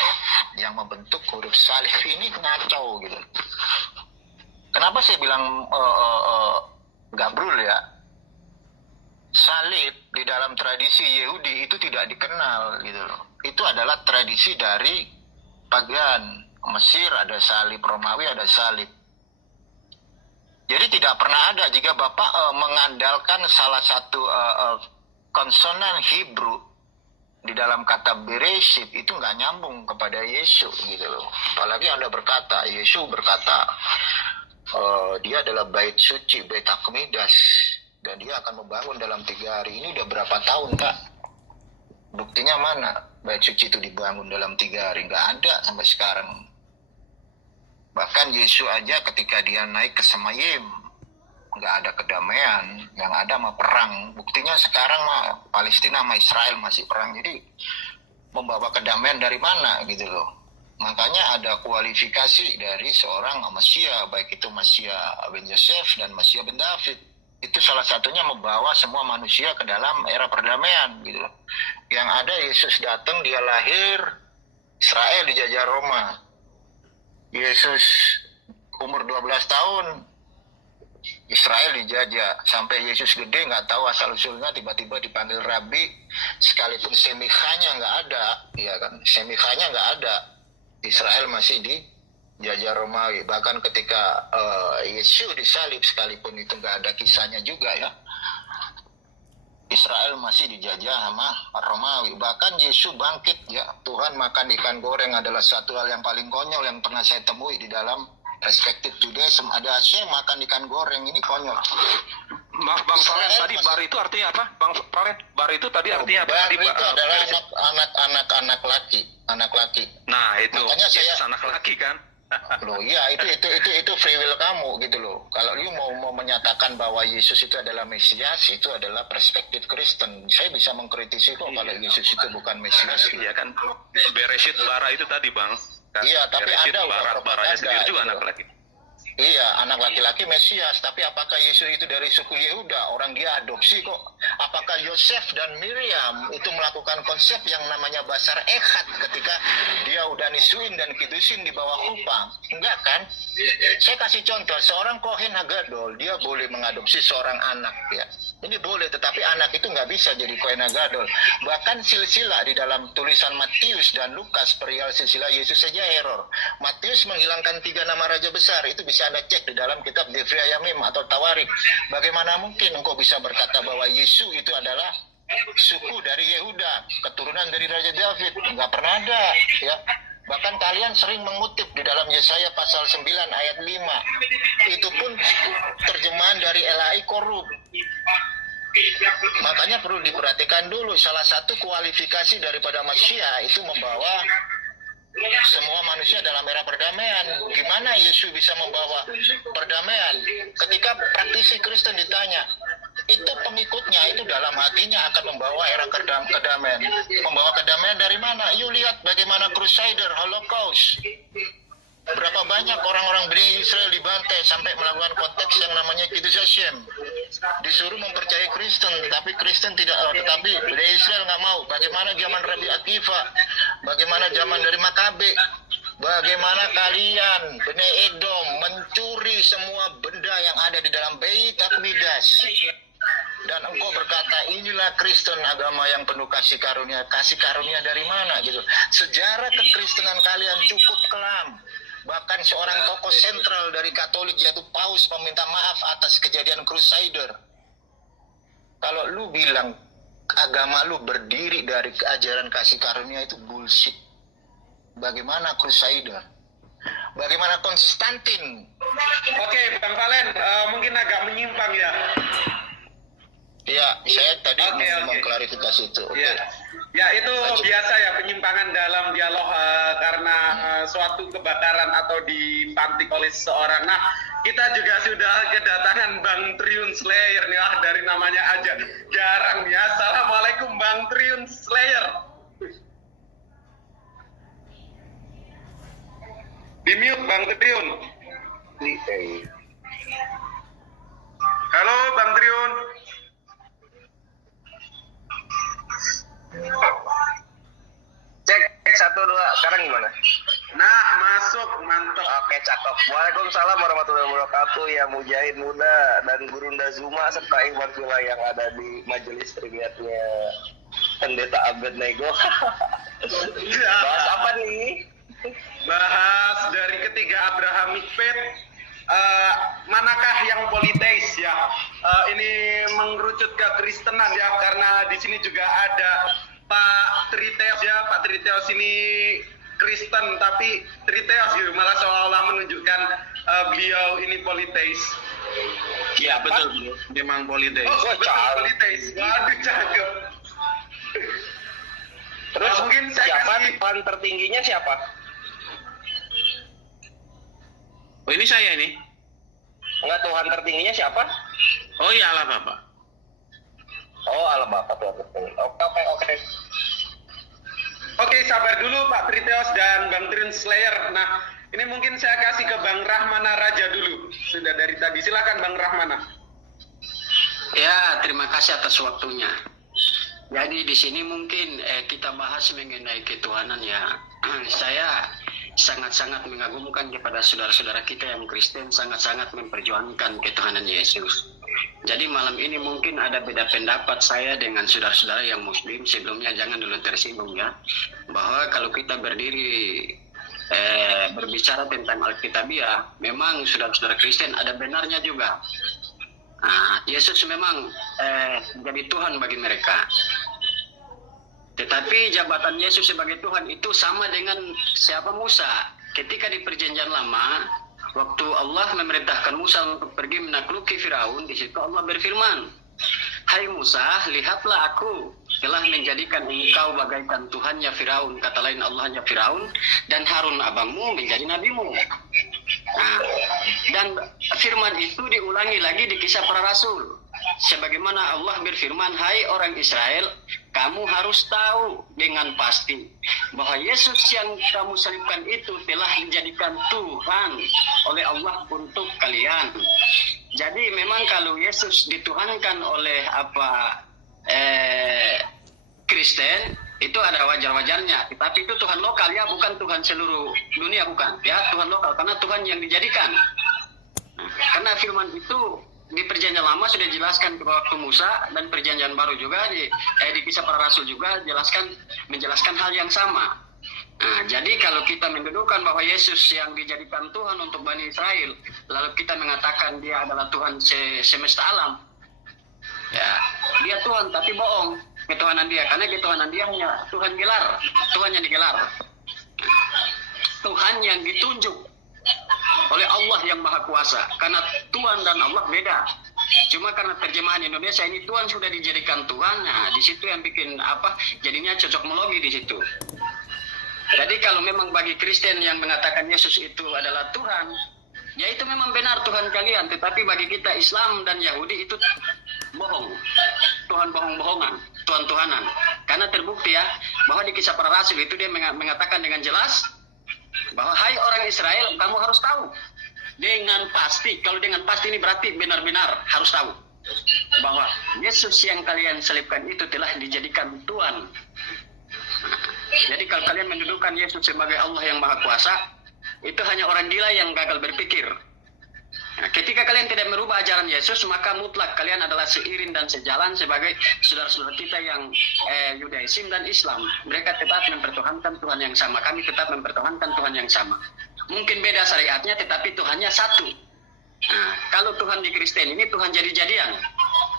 yang membentuk huruf salif. Ini ngacau gitu. Kenapa saya bilang gabrul ya? Salib di dalam tradisi Yahudi itu tidak dikenal gitu loh. Itu adalah tradisi dari pagan. Mesir ada salib, Romawi ada salib. Jadi tidak pernah ada jika Bapak mengandalkan salah satu konsonan Hebrew di dalam kata Bereshit itu nggak nyambung kepada Yesus gitu loh. Apalagi Anda berkata, Yesus berkata dia adalah bait suci, bait Hakmidas. Dan dia akan membangun dalam 3 hari. Ini udah berapa tahun, Kak? Buktinya mana? Bait suci itu dibangun dalam 3 hari. Nggak ada sampai sekarang. Bahkan Yesus aja ketika dia naik ke Semayim, nggak ada kedamaian. Yang ada mah perang. Buktinya sekarang mah Palestina sama Israel masih perang. Jadi membawa kedamaian dari mana gitu loh. Makanya ada kualifikasi dari seorang Mesia, baik itu Mesia ben Yosef dan Mesia ben David. Itu salah satunya membawa semua manusia ke dalam era perdamaian gitu. Yang ada Yesus datang, dia lahir, Israel dijajah Roma. Yesus umur 12 tahun, Israel dijajah. Sampai Yesus gede nggak tahu asal-usulnya, tiba-tiba dipanggil Rabi, sekalipun semikhanya nggak ada, ya kan? Semikhanya nggak ada. Israel masih dijajah Romawi. Bahkan ketika Yesus disalib, sekalipun itu nggak ada kisahnya juga ya, Israel masih dijajah sama Romawi. Bahkan Yesus bangkit ya, Tuhan makan ikan goreng adalah satu hal yang paling konyol yang pernah saya temui di dalam perspektif Judaism. Ada saya makan ikan goreng, ini konyol. Bang Palen, tadi bar itu artinya apa? Bang Palen, bar itu tadi artinya apa? Bar Tadi, itu adalah anak laki. Nah, itu Makanya Yesus saya anak laki kan? loh, iya itu free will kamu gitu loh. Kalau you mau menyatakan bahwa Yesus itu adalah Mesias, itu adalah perspektif Kristen. Saya bisa mengkritisi kok kalau Yesus itu bukan Mesias. Iya kan? Bereshit bara itu tadi, Bang. Kan? Iya, tapi Bereshit ada bara, baranya sendiri juga gitu. anak laki. Iya, anak laki-laki Mesias, tapi apakah Yesus itu dari suku Yehuda? Orang dia adopsi kok. Apakah Yosef dan Miriam itu melakukan konsep yang namanya basar echad ketika dia udah nisuin dan kidusin di bawah kupang? Enggak kan? Saya kasih contoh, seorang Kohen Hagadol, dia boleh mengadopsi seorang anak ya. Ini boleh, tetapi anak itu nggak bisa jadi Kohen Hagadol. Bahkan silsilah di dalam tulisan Matius dan Lukas perihal silsilah Yesus saja error. Matius menghilangkan 3 nama raja besar, itu bisa Anda cek di dalam kitab Devria Yamim atau Tawarik. Bagaimana mungkin engkau bisa berkata bahwa Yesus itu adalah suku dari Yehuda, keturunan dari Raja David? Nggak pernah ada ya. Bahkan kalian sering mengutip di dalam Yesaya pasal 9 ayat 5. Itu pun terjemahan dari LAI korup. Makanya perlu diperhatikan dulu, salah satu kualifikasi daripada Mesia itu membawa semua manusia dalam era perdamaian. Gimana Yesus bisa membawa perdamaian? Ketika praktisi Kristen ditanya, itu pengikutnya itu dalam hatinya akan membawa era kedamaian. Membawa kedamaian dari mana? Yuk lihat bagaimana Crusader, Holocaust. Berapa banyak orang-orang Bani Israel dibantai sampai melakukan konteks yang namanya Kiddush Hashem. Disuruh mempercayai Kristen, tapi Kristen tidak, tetapi Bani Israel nggak mau. Bagaimana zaman Rabbi Akiva, bagaimana zaman dari Makabe, bagaimana kalian Bani Edom mencuri semua benda yang ada di dalam Beit Aqmidas. Dan engkau berkata, inilah Kristen, agama yang penuh kasih karunia. Kasih karunia dari mana gitu? Sejarah kekristenan kalian cukup kelam. Bahkan seorang tokoh sentral dari Katolik yaitu Paus meminta maaf atas kejadian Crusader. Kalau lu bilang agama lu berdiri dari ajaran kasih karunia, itu bullshit. Bagaimana Crusader? Bagaimana Konstantin? Oke, Bang Valen, mungkin agak menyimpang ya. Ya, saya tadi mengklarifikasi itu. Ya. Ya, itu Lanjut. biasa ya, penyimpangan dalam dialog karena suatu kebakaran atau dipantik oleh seseorang. Nah, kita juga sudah kedatangan Bang Triun Slayer nih, dari namanya aja jarang ya. Assalamualaikum Bang Triun Slayer. Di mute Bang Triun. Halo Bang Triun. Cek 1 2, sekarang gimana? Nah, masuk, mantap. Oke, cakep. Waalaikumsalam warahmatullahi wabarakatuh ya mujahid muda dan Gurunda Zuma serta Iwan Villa yang ada di majelis triniatnya Pendeta Abednego. Bahas apa nih? Bahas dari ketiga Abrahamic Faith, manakah yang politeis ya? Ini mengerucut ke Kristenan ya, karena di sini juga ada Pak Triteos ya. Pak Triteos ini Kristen, tapi Triteos gitu, malah seolah-olah menunjukkan beliau ini politeis. Iya betul, memang politeis. Oh, betul politeis. Waduh, cakep. Terus mungkin saya siapa kasih- Tuhan tertingginya siapa? Oh ini saya ini. Enggak, Tuhan tertingginya siapa? Oh iya Allah Bapak. Oh, Allah Bapa Tuhan tertinggi. Oke. Oke, sabar dulu Pak Triteos dan Bang Trin Slayer. Nah, ini mungkin saya kasih ke Bang Rahmana Raja dulu. Sudah dari tadi. Silakan Bang Rahmana. Ya, terima kasih atas waktunya. Jadi di sini mungkin kita bahas mengenai ketuhanan ya. Saya sangat-sangat mengagumkan kepada saudara-saudara kita yang Kristen, sangat-sangat memperjuangkan ketuhanan Yesus. Jadi malam ini mungkin ada beda pendapat saya dengan saudara-saudara yang Muslim. Sebelumnya jangan dulu tersinggung ya, bahwa kalau kita berdiri berbicara tentang Alkitabiah, memang saudara-saudara Kristen ada benarnya juga. Yesus memang jadi Tuhan bagi mereka. Tetapi jabatan Yesus sebagai Tuhan itu sama dengan siapa Musa. Ketika di Perjanjian Lama, waktu Allah memerintahkan Musa untuk pergi menakluki Firaun, di situ Allah berfirman, "Hai Musa, lihatlah aku telah menjadikan engkau bagaikan Tuhannya Firaun," kata lain Allahnya Firaun, "dan Harun abangmu menjadi nabimu." Dan firman itu diulangi lagi di Kisah Para Rasul. Sebagaimana Allah berfirman, "Hai orang Israel, kamu harus tahu dengan pasti bahwa Yesus yang kamu salibkan itu telah dijadikan Tuhan oleh Allah untuk kalian." Jadi memang kalau Yesus dituhankan oleh Kristen, itu ada wajar-wajarnya. Tetapi itu Tuhan lokal ya, bukan Tuhan seluruh dunia, bukan. Ya, Tuhan lokal, karena Tuhan yang dijadikan. Karena firman itu di Perjanjian Lama sudah dijelaskan ke waktu Musa, dan Perjanjian Baru juga di Kisah Para Rasul juga menjelaskan hal yang sama. Jadi kalau kita mendudukkan bahwa Yesus yang dijadikan Tuhan untuk Bani Israel, lalu kita mengatakan dia adalah Tuhan semesta alam, ya dia Tuhan tapi bohong ketuhanan dia, karena ketuhanan dia hanya Tuhan gelar, Tuhan yang digelar, Tuhan yang ditunjuk oleh Allah yang Maha Kuasa. Karena Tuhan dan Allah beda. Cuma karena terjemahan Indonesia ini Tuhan sudah dijadikan Tuhan, nah di situ yang bikin jadinya cocokmologi di situ. Jadi kalau memang bagi Kristen yang mengatakan Yesus itu adalah Tuhan, ya itu memang benar Tuhan kalian. Tetapi bagi kita Islam dan Yahudi itu bohong, Tuhan bohong-bohongan, Tuhan-Tuhanan. Karena terbukti ya bahwa di Kisah Para Rasul itu dia mengatakan dengan jelas bahwa hai orang Israel, kamu harus tahu dengan pasti. Kalau dengan pasti ini berarti benar-benar harus tahu bahwa Yesus yang kalian salibkan itu telah dijadikan Tuhan. Jadi kalau kalian mendudukkan Yesus sebagai Allah yang Maha Kuasa, itu hanya orang gila yang gagal berpikir. Nah, ketika kalian tidak merubah ajaran Yesus, maka mutlak kalian adalah seiring dan sejalan sebagai saudara-saudara kita yang Yudaism dan Islam. Mereka tetap mempertuhankan Tuhan yang sama. Kami tetap mempertuhankan Tuhan yang sama. Mungkin beda syariatnya, tetapi Tuhannya satu. Nah, kalau Tuhan di Kristen ini Tuhan jadi-jadian.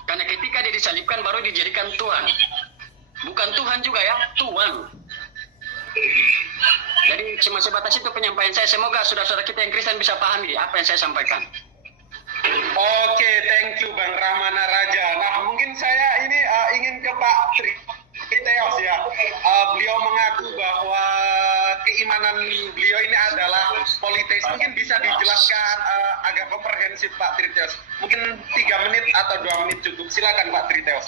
Karena ketika dia disalibkan baru dijadikan Tuhan. Bukan Tuhan juga ya, Tuhan. Jadi cuma sebatas itu penyampaian saya. Semoga saudara-saudara kita yang Kristen bisa pahami apa yang saya sampaikan. Oke, thank you Bang Rahmana Raja. Nah, mungkin saya ini ingin ke Pak Triteos ya. Beliau mengaku bahwa keimanan beliau ini adalah politeis. Mungkin bisa dijelaskan agak komprehensif Pak Triteos. Mungkin 3 menit atau 2 menit cukup. Silakan Pak Triteos.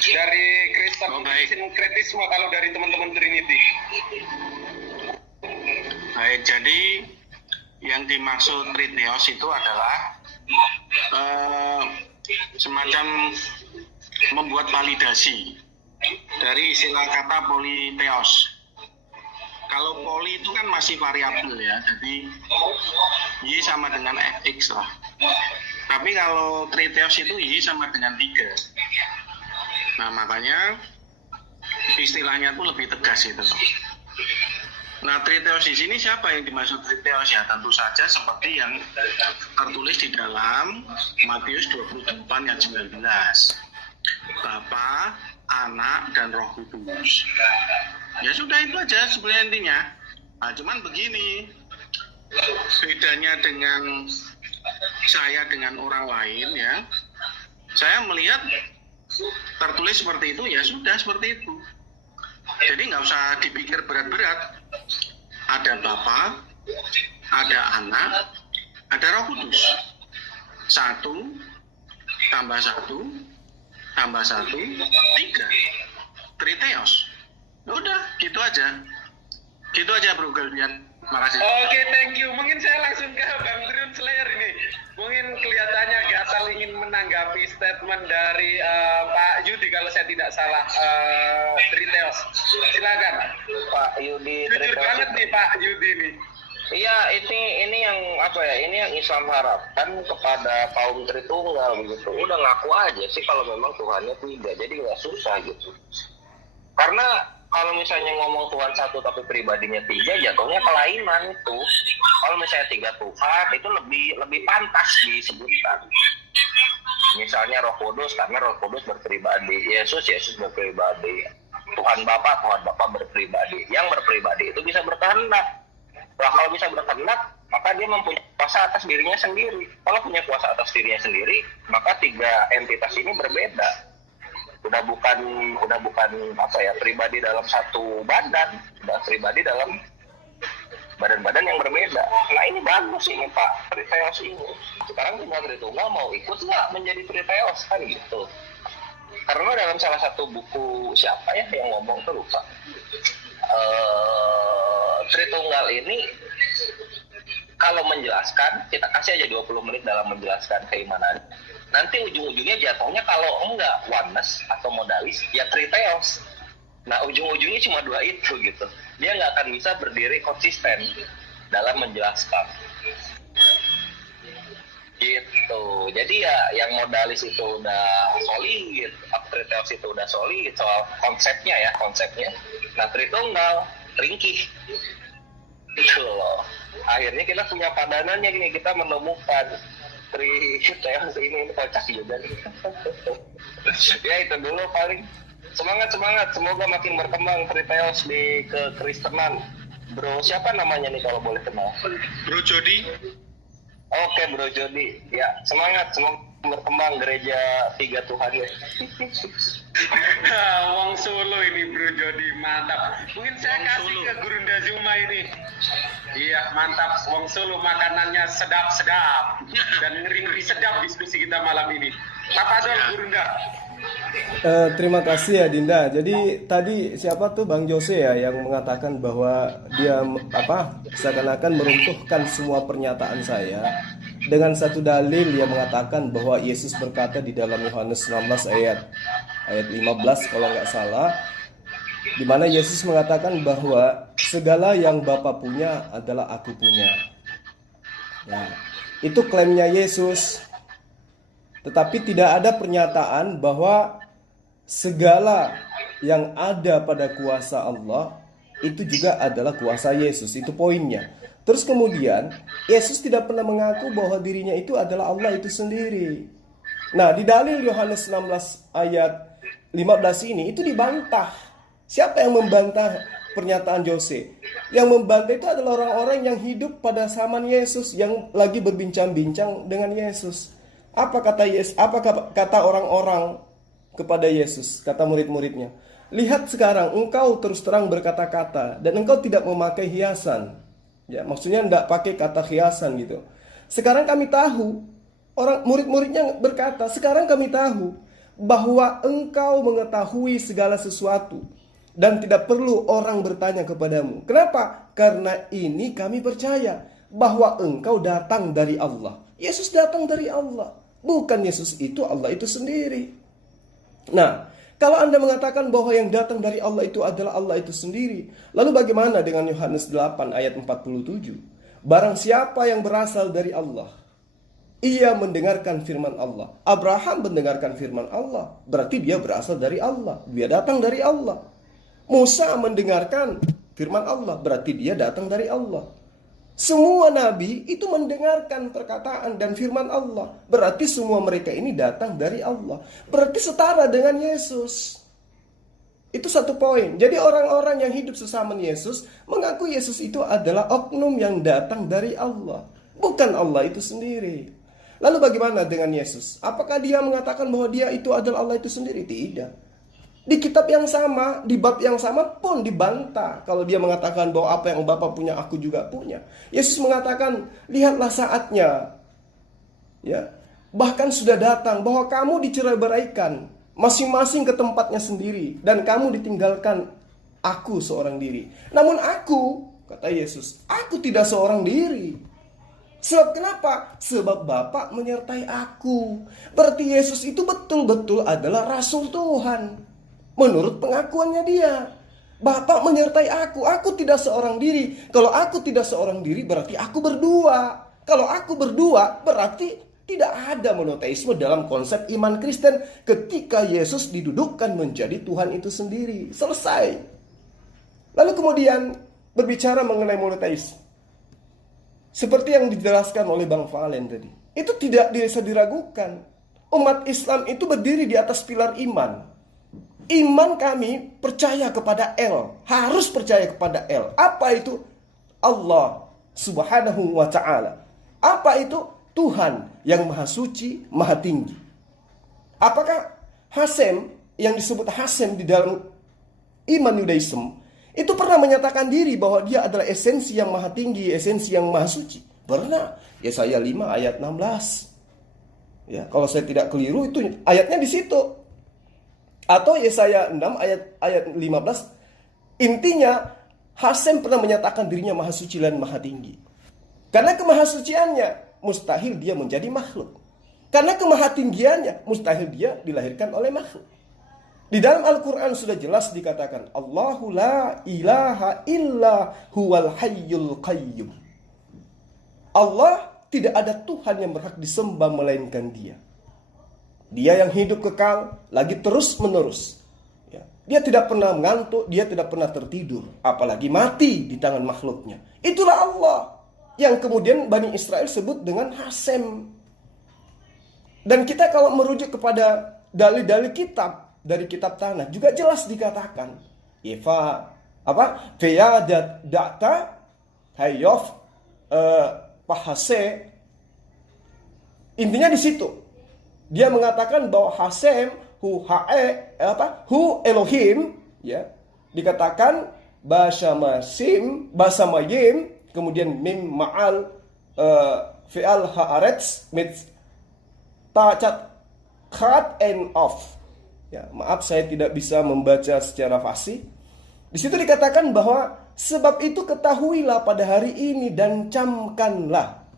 Dari Kristen sinkretisme kalau dari teman-teman Trinity. Baik, jadi yang dimaksud Triteos itu adalah semacam membuat validasi dari istilah kata politeos. Kalau poli itu kan masih variabel ya, jadi Y sama dengan Fx lah. Tapi kalau Triteos itu Y sama dengan 3. Nah makanya istilahnya tuh lebih tegas itu. Nah Triteos di sini siapa yang dimaksud Triteos ya? Tentu saja seperti yang tertulis di dalam Matius 28 ayat 19. Bapa, Anak, dan Roh Kudus. Ya sudah itu aja sebenarnya intinya. Nah cuman begini, bedanya dengan saya dengan orang lain ya. Saya melihat tertulis seperti itu ya sudah seperti itu. Jadi nggak usah dipikir berat-berat. Ada Bapa, ada Anak, ada Roh Kudus. 1 tambah 1 tambah 1 3. Triteos. Udah gitu aja. Gitu aja Bro Galdian. Makasih. Oke, thank you. Mungkin saya langsung ke Bang Drun Slayer ini. Mungkin kelihatannya gatal ingin menanggapi statement dari Pak Yudi kalau saya tidak salah, Triteos. Silakan. Pak Yudi Jujur banget nih Pak Yudi nih. Iya, ini yang apa ya? Ini yang Islam harapkan kepada kaum Tritunggal begitu. Udah ngaku aja sih kalau memang Tuhannya tiga, jadi nggak susah gitu. Karena kalau misalnya ngomong Tuhan satu tapi pribadinya tiga, jatuhnya kelainan itu. Kalau misalnya tiga Tuhan itu lebih pantas disebutkan. Misalnya Roh Kudus, karena Roh Kudus berpribadi, Yesus berpribadi, Tuhan Bapa berpribadi. Yang berpribadi itu bisa berkehendak. Nah, kalau bisa berkehendak, maka dia mempunyai kuasa atas dirinya sendiri. Kalau punya kuasa atas dirinya sendiri, maka tiga entitas ini berbeda. Udah bukan apa ya, pribadi dalam satu badan, udah pribadi dalam badan-badan yang berbeda. Nah, ini bagus ini Pak Triteos ini. Sekarang Tunggal Tritunggal mau ikut nggak menjadi Triteos kan gitu. Karena dalam salah satu buku siapa ya yang ngomong tuh lupa. Tritunggal ini kalau menjelaskan, kita kasih aja 20 menit dalam menjelaskan keimanan. Nanti ujung-ujungnya jatuhnya kalau enggak oneness atau modalis, ya Triteos. Nah, ujung-ujungnya cuma dua itu gitu. Dia nggak akan bisa berdiri konsisten dalam menjelaskan. Gitu. Jadi ya yang modalis itu udah solid, Triteos itu udah solid soal konsepnya. Nah, Tritunggal ringkih. Gitu loh. Akhirnya kita punya padanannya gini, kita menemukan Triteos ini kocak juga nih. Ya itu dulu paling. Semangat, semoga makin berkembang Triteos di kekristenan. Bro, siapa namanya nih kalau boleh kenal? Bro Jody. Oke, Bro Jody. Ya, semangat, semoga berkembang gereja tiga Tuhan ya. Wong Solo ini Bro Jody, mantap. Mungkin saya kasih ke Gurunda Zuma ini. Iya, mantap. Wong Solo makanannya sedap-sedap dan ngeri-ngeri sedap diskusi kita malam ini. Tapadol Gurunda. Terima kasih ya Dinda. Jadi tadi siapa tuh Bang Jose ya yang mengatakan bahwa dia seakan-akan meruntuhkan semua pernyataan saya dengan satu dalil. Dia mengatakan bahwa Yesus berkata di dalam Yohanes 19 ayat 15 kalau nggak salah, di mana Yesus mengatakan bahwa segala yang Bapa punya adalah aku punya. Nah, itu klaimnya Yesus. Tetapi tidak ada pernyataan bahwa segala yang ada pada kuasa Allah itu juga adalah kuasa Yesus. Itu poinnya. Terus kemudian Yesus tidak pernah mengaku bahwa dirinya itu adalah Allah itu sendiri. Nah, di dalil Yohanes 16 ayat 15 ini itu dibantah. Siapa yang membantah pernyataan Jose? Yang membantah itu adalah orang-orang yang hidup pada zaman Yesus, yang lagi berbincang-bincang dengan Yesus. Apa kata Yesus? Apa kata orang-orang kepada Yesus? Kata murid-muridnya, lihat sekarang engkau terus terang berkata-kata dan engkau tidak memakai hiasan. Ya, maksudnya tidak pakai kata hiasan gitu. Sekarang kami tahu, orang murid-muridnya berkata, sekarang kami tahu bahwa engkau mengetahui segala sesuatu dan tidak perlu orang bertanya kepadamu. Kenapa? Karena ini kami percaya bahwa engkau datang dari Allah. Yesus datang dari Allah. Bukan Yesus itu Allah itu sendiri. Nah, kalau Anda mengatakan bahwa yang datang dari Allah itu adalah Allah itu sendiri, lalu bagaimana dengan Yohanes 8 ayat 47? Barang siapa yang berasal dari Allah, ia mendengarkan firman Allah. Abraham mendengarkan firman Allah, berarti dia berasal dari Allah. Dia datang dari Allah. Musa mendengarkan firman Allah, berarti dia datang dari Allah. Semua nabi itu mendengarkan perkataan dan firman Allah. Berarti semua mereka ini datang dari Allah. Berarti setara dengan Yesus. Itu satu poin. Jadi orang-orang yang hidup sesama Yesus mengaku Yesus itu adalah oknum yang datang dari Allah, bukan Allah itu sendiri. Lalu bagaimana dengan Yesus? Apakah dia mengatakan bahwa dia itu adalah Allah itu sendiri? Tidak. Di kitab yang sama, di bab yang sama pun dibantah. Kalau dia mengatakan bahwa apa yang Bapa punya, aku juga punya. Yesus mengatakan, lihatlah saatnya. Ya, bahkan sudah datang bahwa kamu dicerai-beraikan, masing-masing ke tempatnya sendiri, dan kamu ditinggalkan Aku seorang diri. Namun aku, kata Yesus, aku tidak seorang diri. Sebab kenapa? Sebab Bapa menyertai aku. Berarti Yesus itu betul-betul adalah Rasul Tuhan. Menurut pengakuannya dia. Bapa menyertai aku tidak seorang diri. Kalau aku tidak seorang diri berarti aku berdua. Kalau aku berdua berarti tidak ada monoteisme dalam konsep iman Kristen ketika Yesus didudukkan menjadi Tuhan itu sendiri. Selesai. Lalu kemudian berbicara mengenai monoteisme. Seperti yang dijelaskan oleh Bang Valen tadi. Itu tidak bisa diragukan. Umat Islam itu berdiri di atas pilar iman. Iman kami percaya kepada El. Harus percaya kepada El. Apa itu? Allah Subhanahu wa ta'ala. Apa itu? Tuhan yang maha suci, maha tinggi. Apakah Hasem, yang disebut Hasem di dalam iman Yudaism, itu pernah menyatakan diri bahwa dia adalah esensi yang maha tinggi, esensi yang maha suci? Pernah. Yesaya 5 ayat 16. Ya, kalau saya tidak keliru itu ayatnya di situ. Atau Yesaya 6 ayat 15. Intinya Hasem pernah menyatakan dirinya maha suci dan maha tinggi. Karena kemahasuciannya mustahil dia menjadi makhluk. Karena kemahatinggiannya mustahil dia dilahirkan oleh makhluk. Di dalam Al-Quran sudah jelas dikatakan Allahu la ilaha illa huwal hayyul qayyum. Allah tidak ada Tuhan yang berhak disembah melainkan Dia. Dia yang hidup kekal, lagi terus menerus. Ya. Dia tidak pernah mengantuk, dia tidak pernah tertidur, apalagi mati di tangan makhluknya. Itulah Allah yang kemudian Bani Israel sebut dengan Hasem. Dan kita kalau merujuk kepada dalil-dalil kitab dari kitab tanah juga jelas dikatakan Feya data hayof pahase. Intinya di situ dia mengatakan bahwa Hasem hu Elohim, ya, dikatakan basamayim kemudian mim ma'al fi'al haaretz mit tacat cut and off. Ya, maaf saya tidak bisa membaca secara fasih. Di situ dikatakan bahwa sebab itu ketahuilah pada hari ini dan camkanlah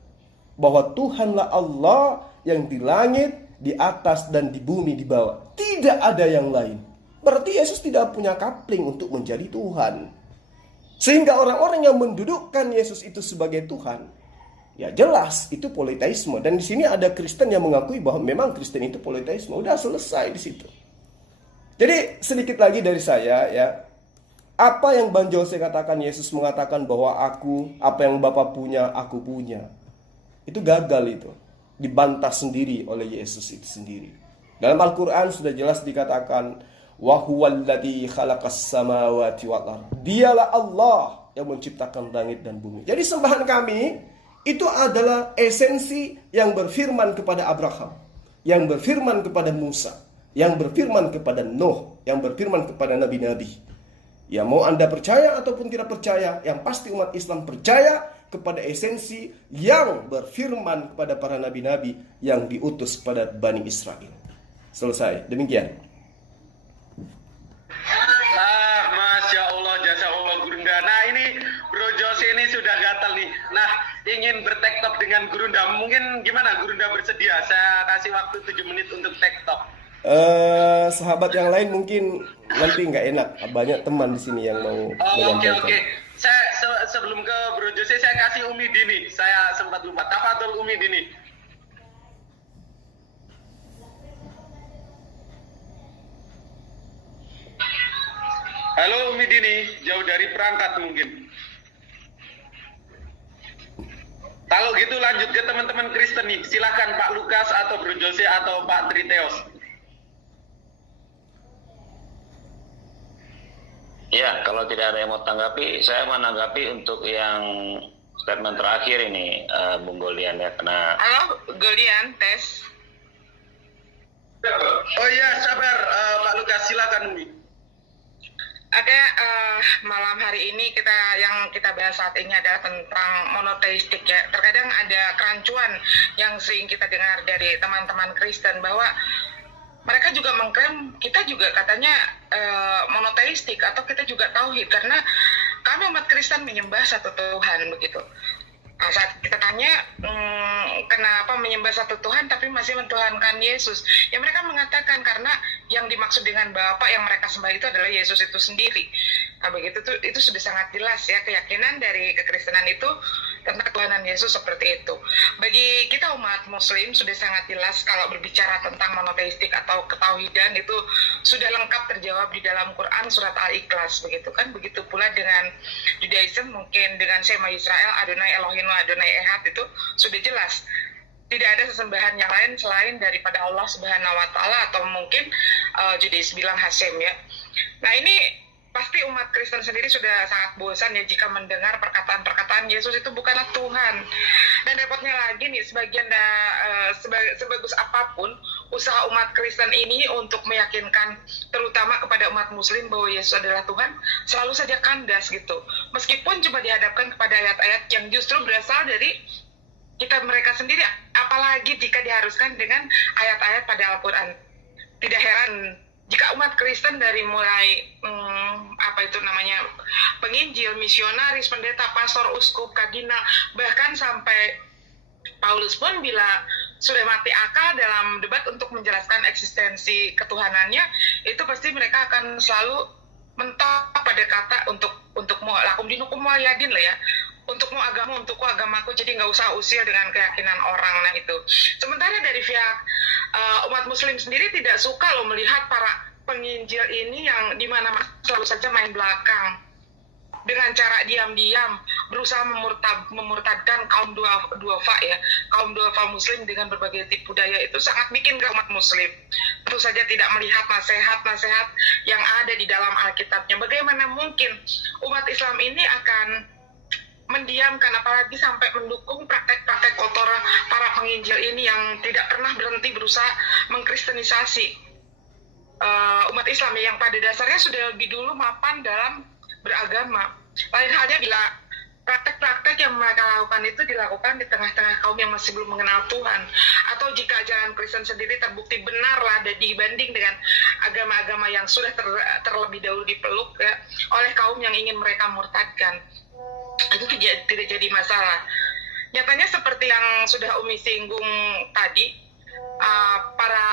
bahwa Tuhanlah Allah yang di langit, di atas dan di bumi di bawah. Tidak ada yang lain. Berarti Yesus tidak punya kapling untuk menjadi Tuhan. Sehingga orang-orang yang mendudukkan Yesus itu sebagai Tuhan, ya jelas itu politeisme. Dan di sini ada Kristen yang mengakui bahwa memang Kristen itu politeisme. Udah selesai di situ. Jadi sedikit lagi dari saya, ya. Apa yang Bang Jose katakan, Yesus mengatakan bahwa apa yang Bapa punya, aku punya. Itu gagal itu. Dibantah sendiri oleh Yesus itu sendiri. Dalam Al-Quran sudah jelas dikatakan, wa huwallazi khalaqas samawati wal ardh. Dialah Allah yang menciptakan langit dan bumi. Jadi sembahan kami itu adalah esensi yang berfirman kepada Abraham, yang berfirman kepada Musa, yang berfirman kepada Nuh, yang berfirman kepada nabi-nabi. Ya, mau Anda percaya ataupun tidak percaya, yang pasti umat Islam percaya kepada esensi yang berfirman kepada para nabi-nabi yang diutus kepada Bani Israel. Selesai. Demikian. Masya Allah, jasa Allah Gurunda. Nah ini Bro Jose ini sudah gatal nih. Nah ingin bertektok dengan Gurunda. Mungkin gimana Gurunda bersedia? Saya kasih waktu 7 menit untuk tektok. Sahabat yang lain mungkin nanti nggak enak. Banyak teman di sini yang mau menyampaikan. Oke. Saya sebelum ke Bro Jose saya kasih Umi Dini. Saya sempat lupa. Tafadhol Umi Dini. Halo Umi Dini, jauh dari perangkat mungkin. Kalau gitu lanjut ke teman-teman Kristen nih. Silahkan Pak Lukas atau Bro Jose atau Pak Triteos. Ya, kalau tidak ada yang mau tanggapi, saya menanggapi untuk yang statement terakhir ini, Bung Golian ya, karena... Halo, Golian, tes. Oh iya, sabar Pak Lukas, silakan Umi. Oke, malam hari ini yang kita bahas saat ini adalah tentang monoteistik ya. Terkadang ada kerancuan yang sering kita dengar dari teman-teman Kristen bahwa mereka juga mengklaim kita juga katanya monoteistik atau kita juga tauhid karena kami umat Kristen menyembah satu Tuhan begitu. Nah, saat kita tanya kenapa menyembah satu Tuhan tapi masih mentuhankan Yesus, ya mereka mengatakan karena yang dimaksud dengan Bapa yang mereka sembah itu adalah Yesus itu sendiri. Nah begitu tuh, itu sudah sangat jelas ya keyakinan dari kekristenan itu tentang ketuhanan Yesus seperti itu. Bagi kita umat Muslim sudah sangat jelas kalau berbicara tentang monoteistik atau ketauhidan itu sudah lengkap terjawab di dalam Quran surat Al-Ikhlas begitu kan. Begitu pula dengan Judaism mungkin dengan Shema Israel, Adonai Elohim Adonai Ehad itu sudah jelas. Tidak ada sesembahan yang lain selain daripada Allah Subhanahu wa taala atau mungkin Judaism bilang Hashem ya. Nah, ini pasti umat Kristen sendiri sudah sangat bosan ya jika mendengar perkataan-perkataan Yesus itu bukanlah Tuhan. Dan repotnya lagi nih sebagus apapun usaha umat Kristen ini untuk meyakinkan terutama kepada umat Muslim bahwa Yesus adalah Tuhan selalu saja kandas gitu. Meskipun cuma dihadapkan kepada ayat-ayat yang justru berasal dari kitab mereka sendiri, apalagi jika diharuskan dengan ayat-ayat pada Al-Quran. Tidak heran jika umat Kristen dari mulai penginjil, misionaris, pendeta, pastor, uskup, kardinal, bahkan sampai Paulus pun bila sudah mati akal dalam debat untuk menjelaskan eksistensi ketuhanannya, itu pasti mereka akan selalu mentok pada kata untukmu lakum dinukum waliyadin lah ya. Untukmu agamu, untukku agamaku, jadi nggak usah usil dengan keyakinan orang. Nah itu. Sementara dari pihak umat Muslim sendiri tidak suka loh melihat para penginjil ini yang dimana selalu saja main belakang dengan cara diam-diam berusaha memurtadkan kaum duafa ya, kaum duafa Muslim dengan berbagai tipu daya. Itu sangat bikin gak umat Muslim. Tentu saja tidak melihat nasihat-nasihat yang ada di dalam Alkitabnya. Bagaimana mungkin umat Islam ini akan mendiamkan apalagi sampai mendukung praktek-praktek kotor para penginjil ini yang tidak pernah berhenti berusaha mengkristenisasi umat Islam yang pada dasarnya sudah lebih dulu mapan dalam beragama. Lain halnya bila praktek-praktek yang mereka lakukan itu dilakukan di tengah-tengah kaum yang masih belum mengenal Tuhan, atau jika ajaran Kristen sendiri terbukti benar lah dibanding dengan agama-agama yang sudah terlebih dahulu dipeluk ya, oleh kaum yang ingin mereka murtadkan, itu tidak jadi masalah. Nyatanya seperti yang sudah Umi singgung tadi, para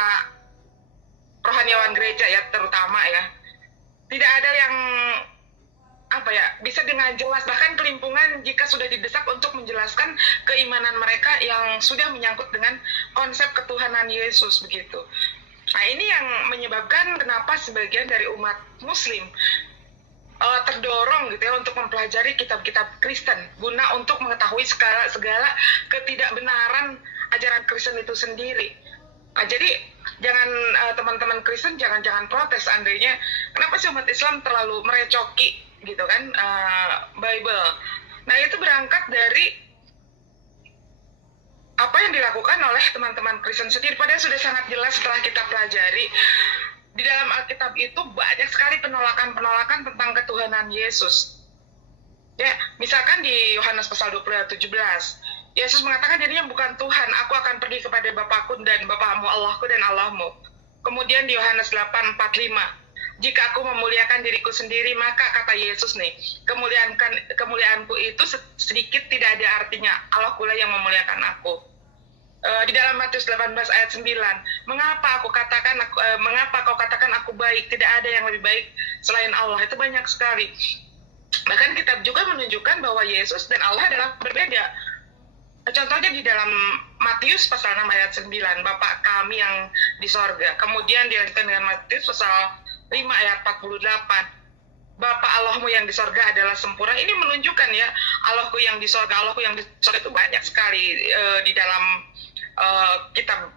rohaniawan gereja ya terutama ya, tidak ada yang bisa dengan jelas bahkan kelimpungan jika sudah didesak untuk menjelaskan keimanan mereka yang sudah menyangkut dengan konsep ketuhanan Yesus begitu. Nah ini yang menyebabkan kenapa sebagian dari umat Muslim terdorong gitu ya untuk mempelajari kitab-kitab Kristen guna untuk mengetahui segala ketidakbenaran ajaran Kristen itu sendiri. Nah, jadi jangan teman-teman Kristen jangan protes seandainya kenapa sih umat Islam terlalu merecoki gitu kan Bible. Nah itu berangkat dari apa yang dilakukan oleh teman-teman Kristen sendiri. Padahal sudah sangat jelas setelah kita pelajari di dalam Alkitab itu banyak sekali penolakan tentang ketuhanan Yesus. Ya, misalkan di Yohanes pasal 20 ayat 17, Yesus mengatakan dirinya bukan Tuhan, aku akan pergi kepada Bapakku dan Bapakmu, Allahku dan Allahmu. Kemudian di Yohanes 8:45, jika aku memuliakan diriku sendiri, maka kata Yesus nih, kemuliaanku itu sedikit tidak ada artinya, Allah pula yang memuliakan aku. Di dalam Matius 18 ayat 9, mengapa kau katakan aku baik, tidak ada yang lebih baik selain Allah. Itu banyak sekali. Bahkan kitab juga menunjukkan bahwa Yesus dan Allah adalah berbeda. Contohnya di dalam Matius pasal 6 ayat 9, Bapa kami yang di sorga. Kemudian dilanjutkan dengan Matius pasal 5 ayat 48, Bapa Allahmu yang di sorga adalah sempurna. Ini menunjukkan ya, Allahku yang di sorga itu banyak sekali di dalam kitab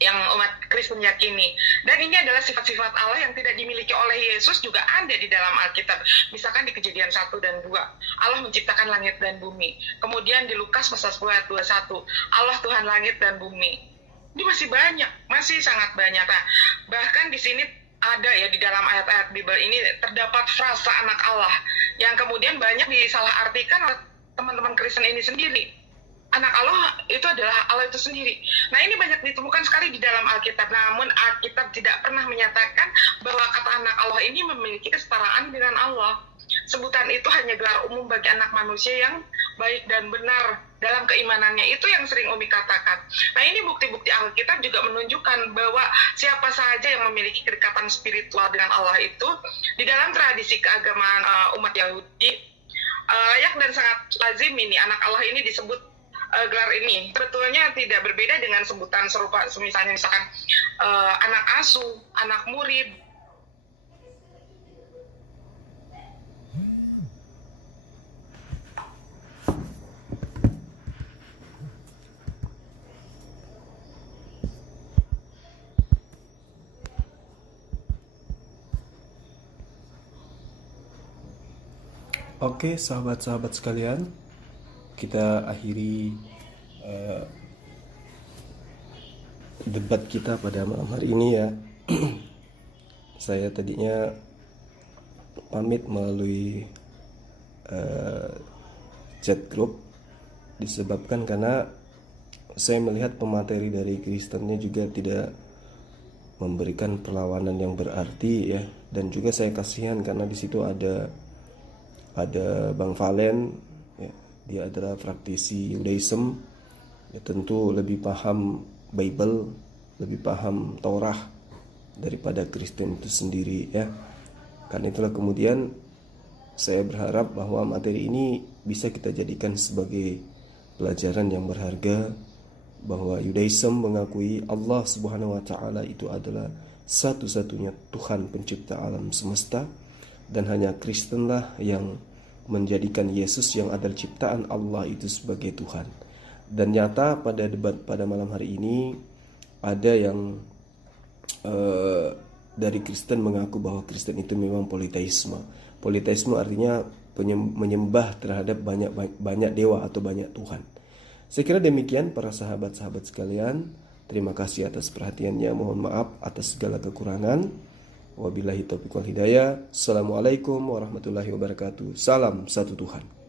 yang umat Kristen yakini. Dan ini adalah sifat-sifat Allah yang tidak dimiliki oleh Yesus juga ada di dalam Alkitab. Misalkan di Kejadian 1 dan 2, Allah menciptakan langit dan bumi. Kemudian di Lukas pasal 10 ayat 21, Allah Tuhan langit dan bumi. Ini masih sangat banyak. Nah, bahkan di sini ada ya di dalam ayat-ayat Bible ini terdapat frasa anak Allah yang kemudian banyak disalahartikan oleh teman-teman Kristen ini sendiri. anak Allah itu adalah Allah itu sendiri. Nah, ini banyak ditemukan sekali di dalam Alkitab. Namun Alkitab tidak pernah menyatakan bahwa kata anak Allah ini memiliki kesetaraan dengan Allah. Sebutan itu hanya gelar umum bagi anak manusia yang baik dan benar dalam keimanannya. Itu yang sering Umi katakan. Nah, ini bukti-bukti Alkitab juga menunjukkan bahwa siapa saja yang memiliki kedekatan spiritual dengan Allah itu di dalam tradisi keagamaan umat Yahudi layak dan sangat lazim ini anak Allah ini disebut gelar ini. Sebetulnya tidak berbeda dengan sebutan serupa misalnya anak asuh, anak murid. Oke, sahabat-sahabat sekalian, kita akhiri debat kita pada malam hari ini ya. Saya tadinya pamit melalui chat group disebabkan karena saya melihat pemateri dari Kristennya juga tidak memberikan perlawanan yang berarti ya, dan juga saya kasihan karena di situ ada Bang Valen ya, dia adalah praktisi Judaism ya, tentu lebih paham Bible, lebih paham Torah daripada Kristen itu sendiri ya. Karena itulah kemudian saya berharap bahwa materi ini bisa kita jadikan sebagai pelajaran yang berharga, bahwa Judaism mengakui Allah Subhanahu wa taala itu adalah satu-satunya Tuhan pencipta alam semesta, dan hanya Kristenlah yang menjadikan Yesus yang adalah ciptaan Allah itu sebagai Tuhan. Dan nyata pada debat pada malam hari ini ada yang dari Kristen mengaku bahwa Kristen itu memang politeisme. Politeisme artinya menyembah terhadap banyak dewa atau banyak Tuhan. Saya kira demikian para sahabat-sahabat sekalian. Terima kasih atas perhatiannya. Mohon maaf atas segala kekurangan. Wabillahi taufiq wal hidayah. Assalamualaikum warahmatullahi wabarakatuh. Salam satu Tuhan.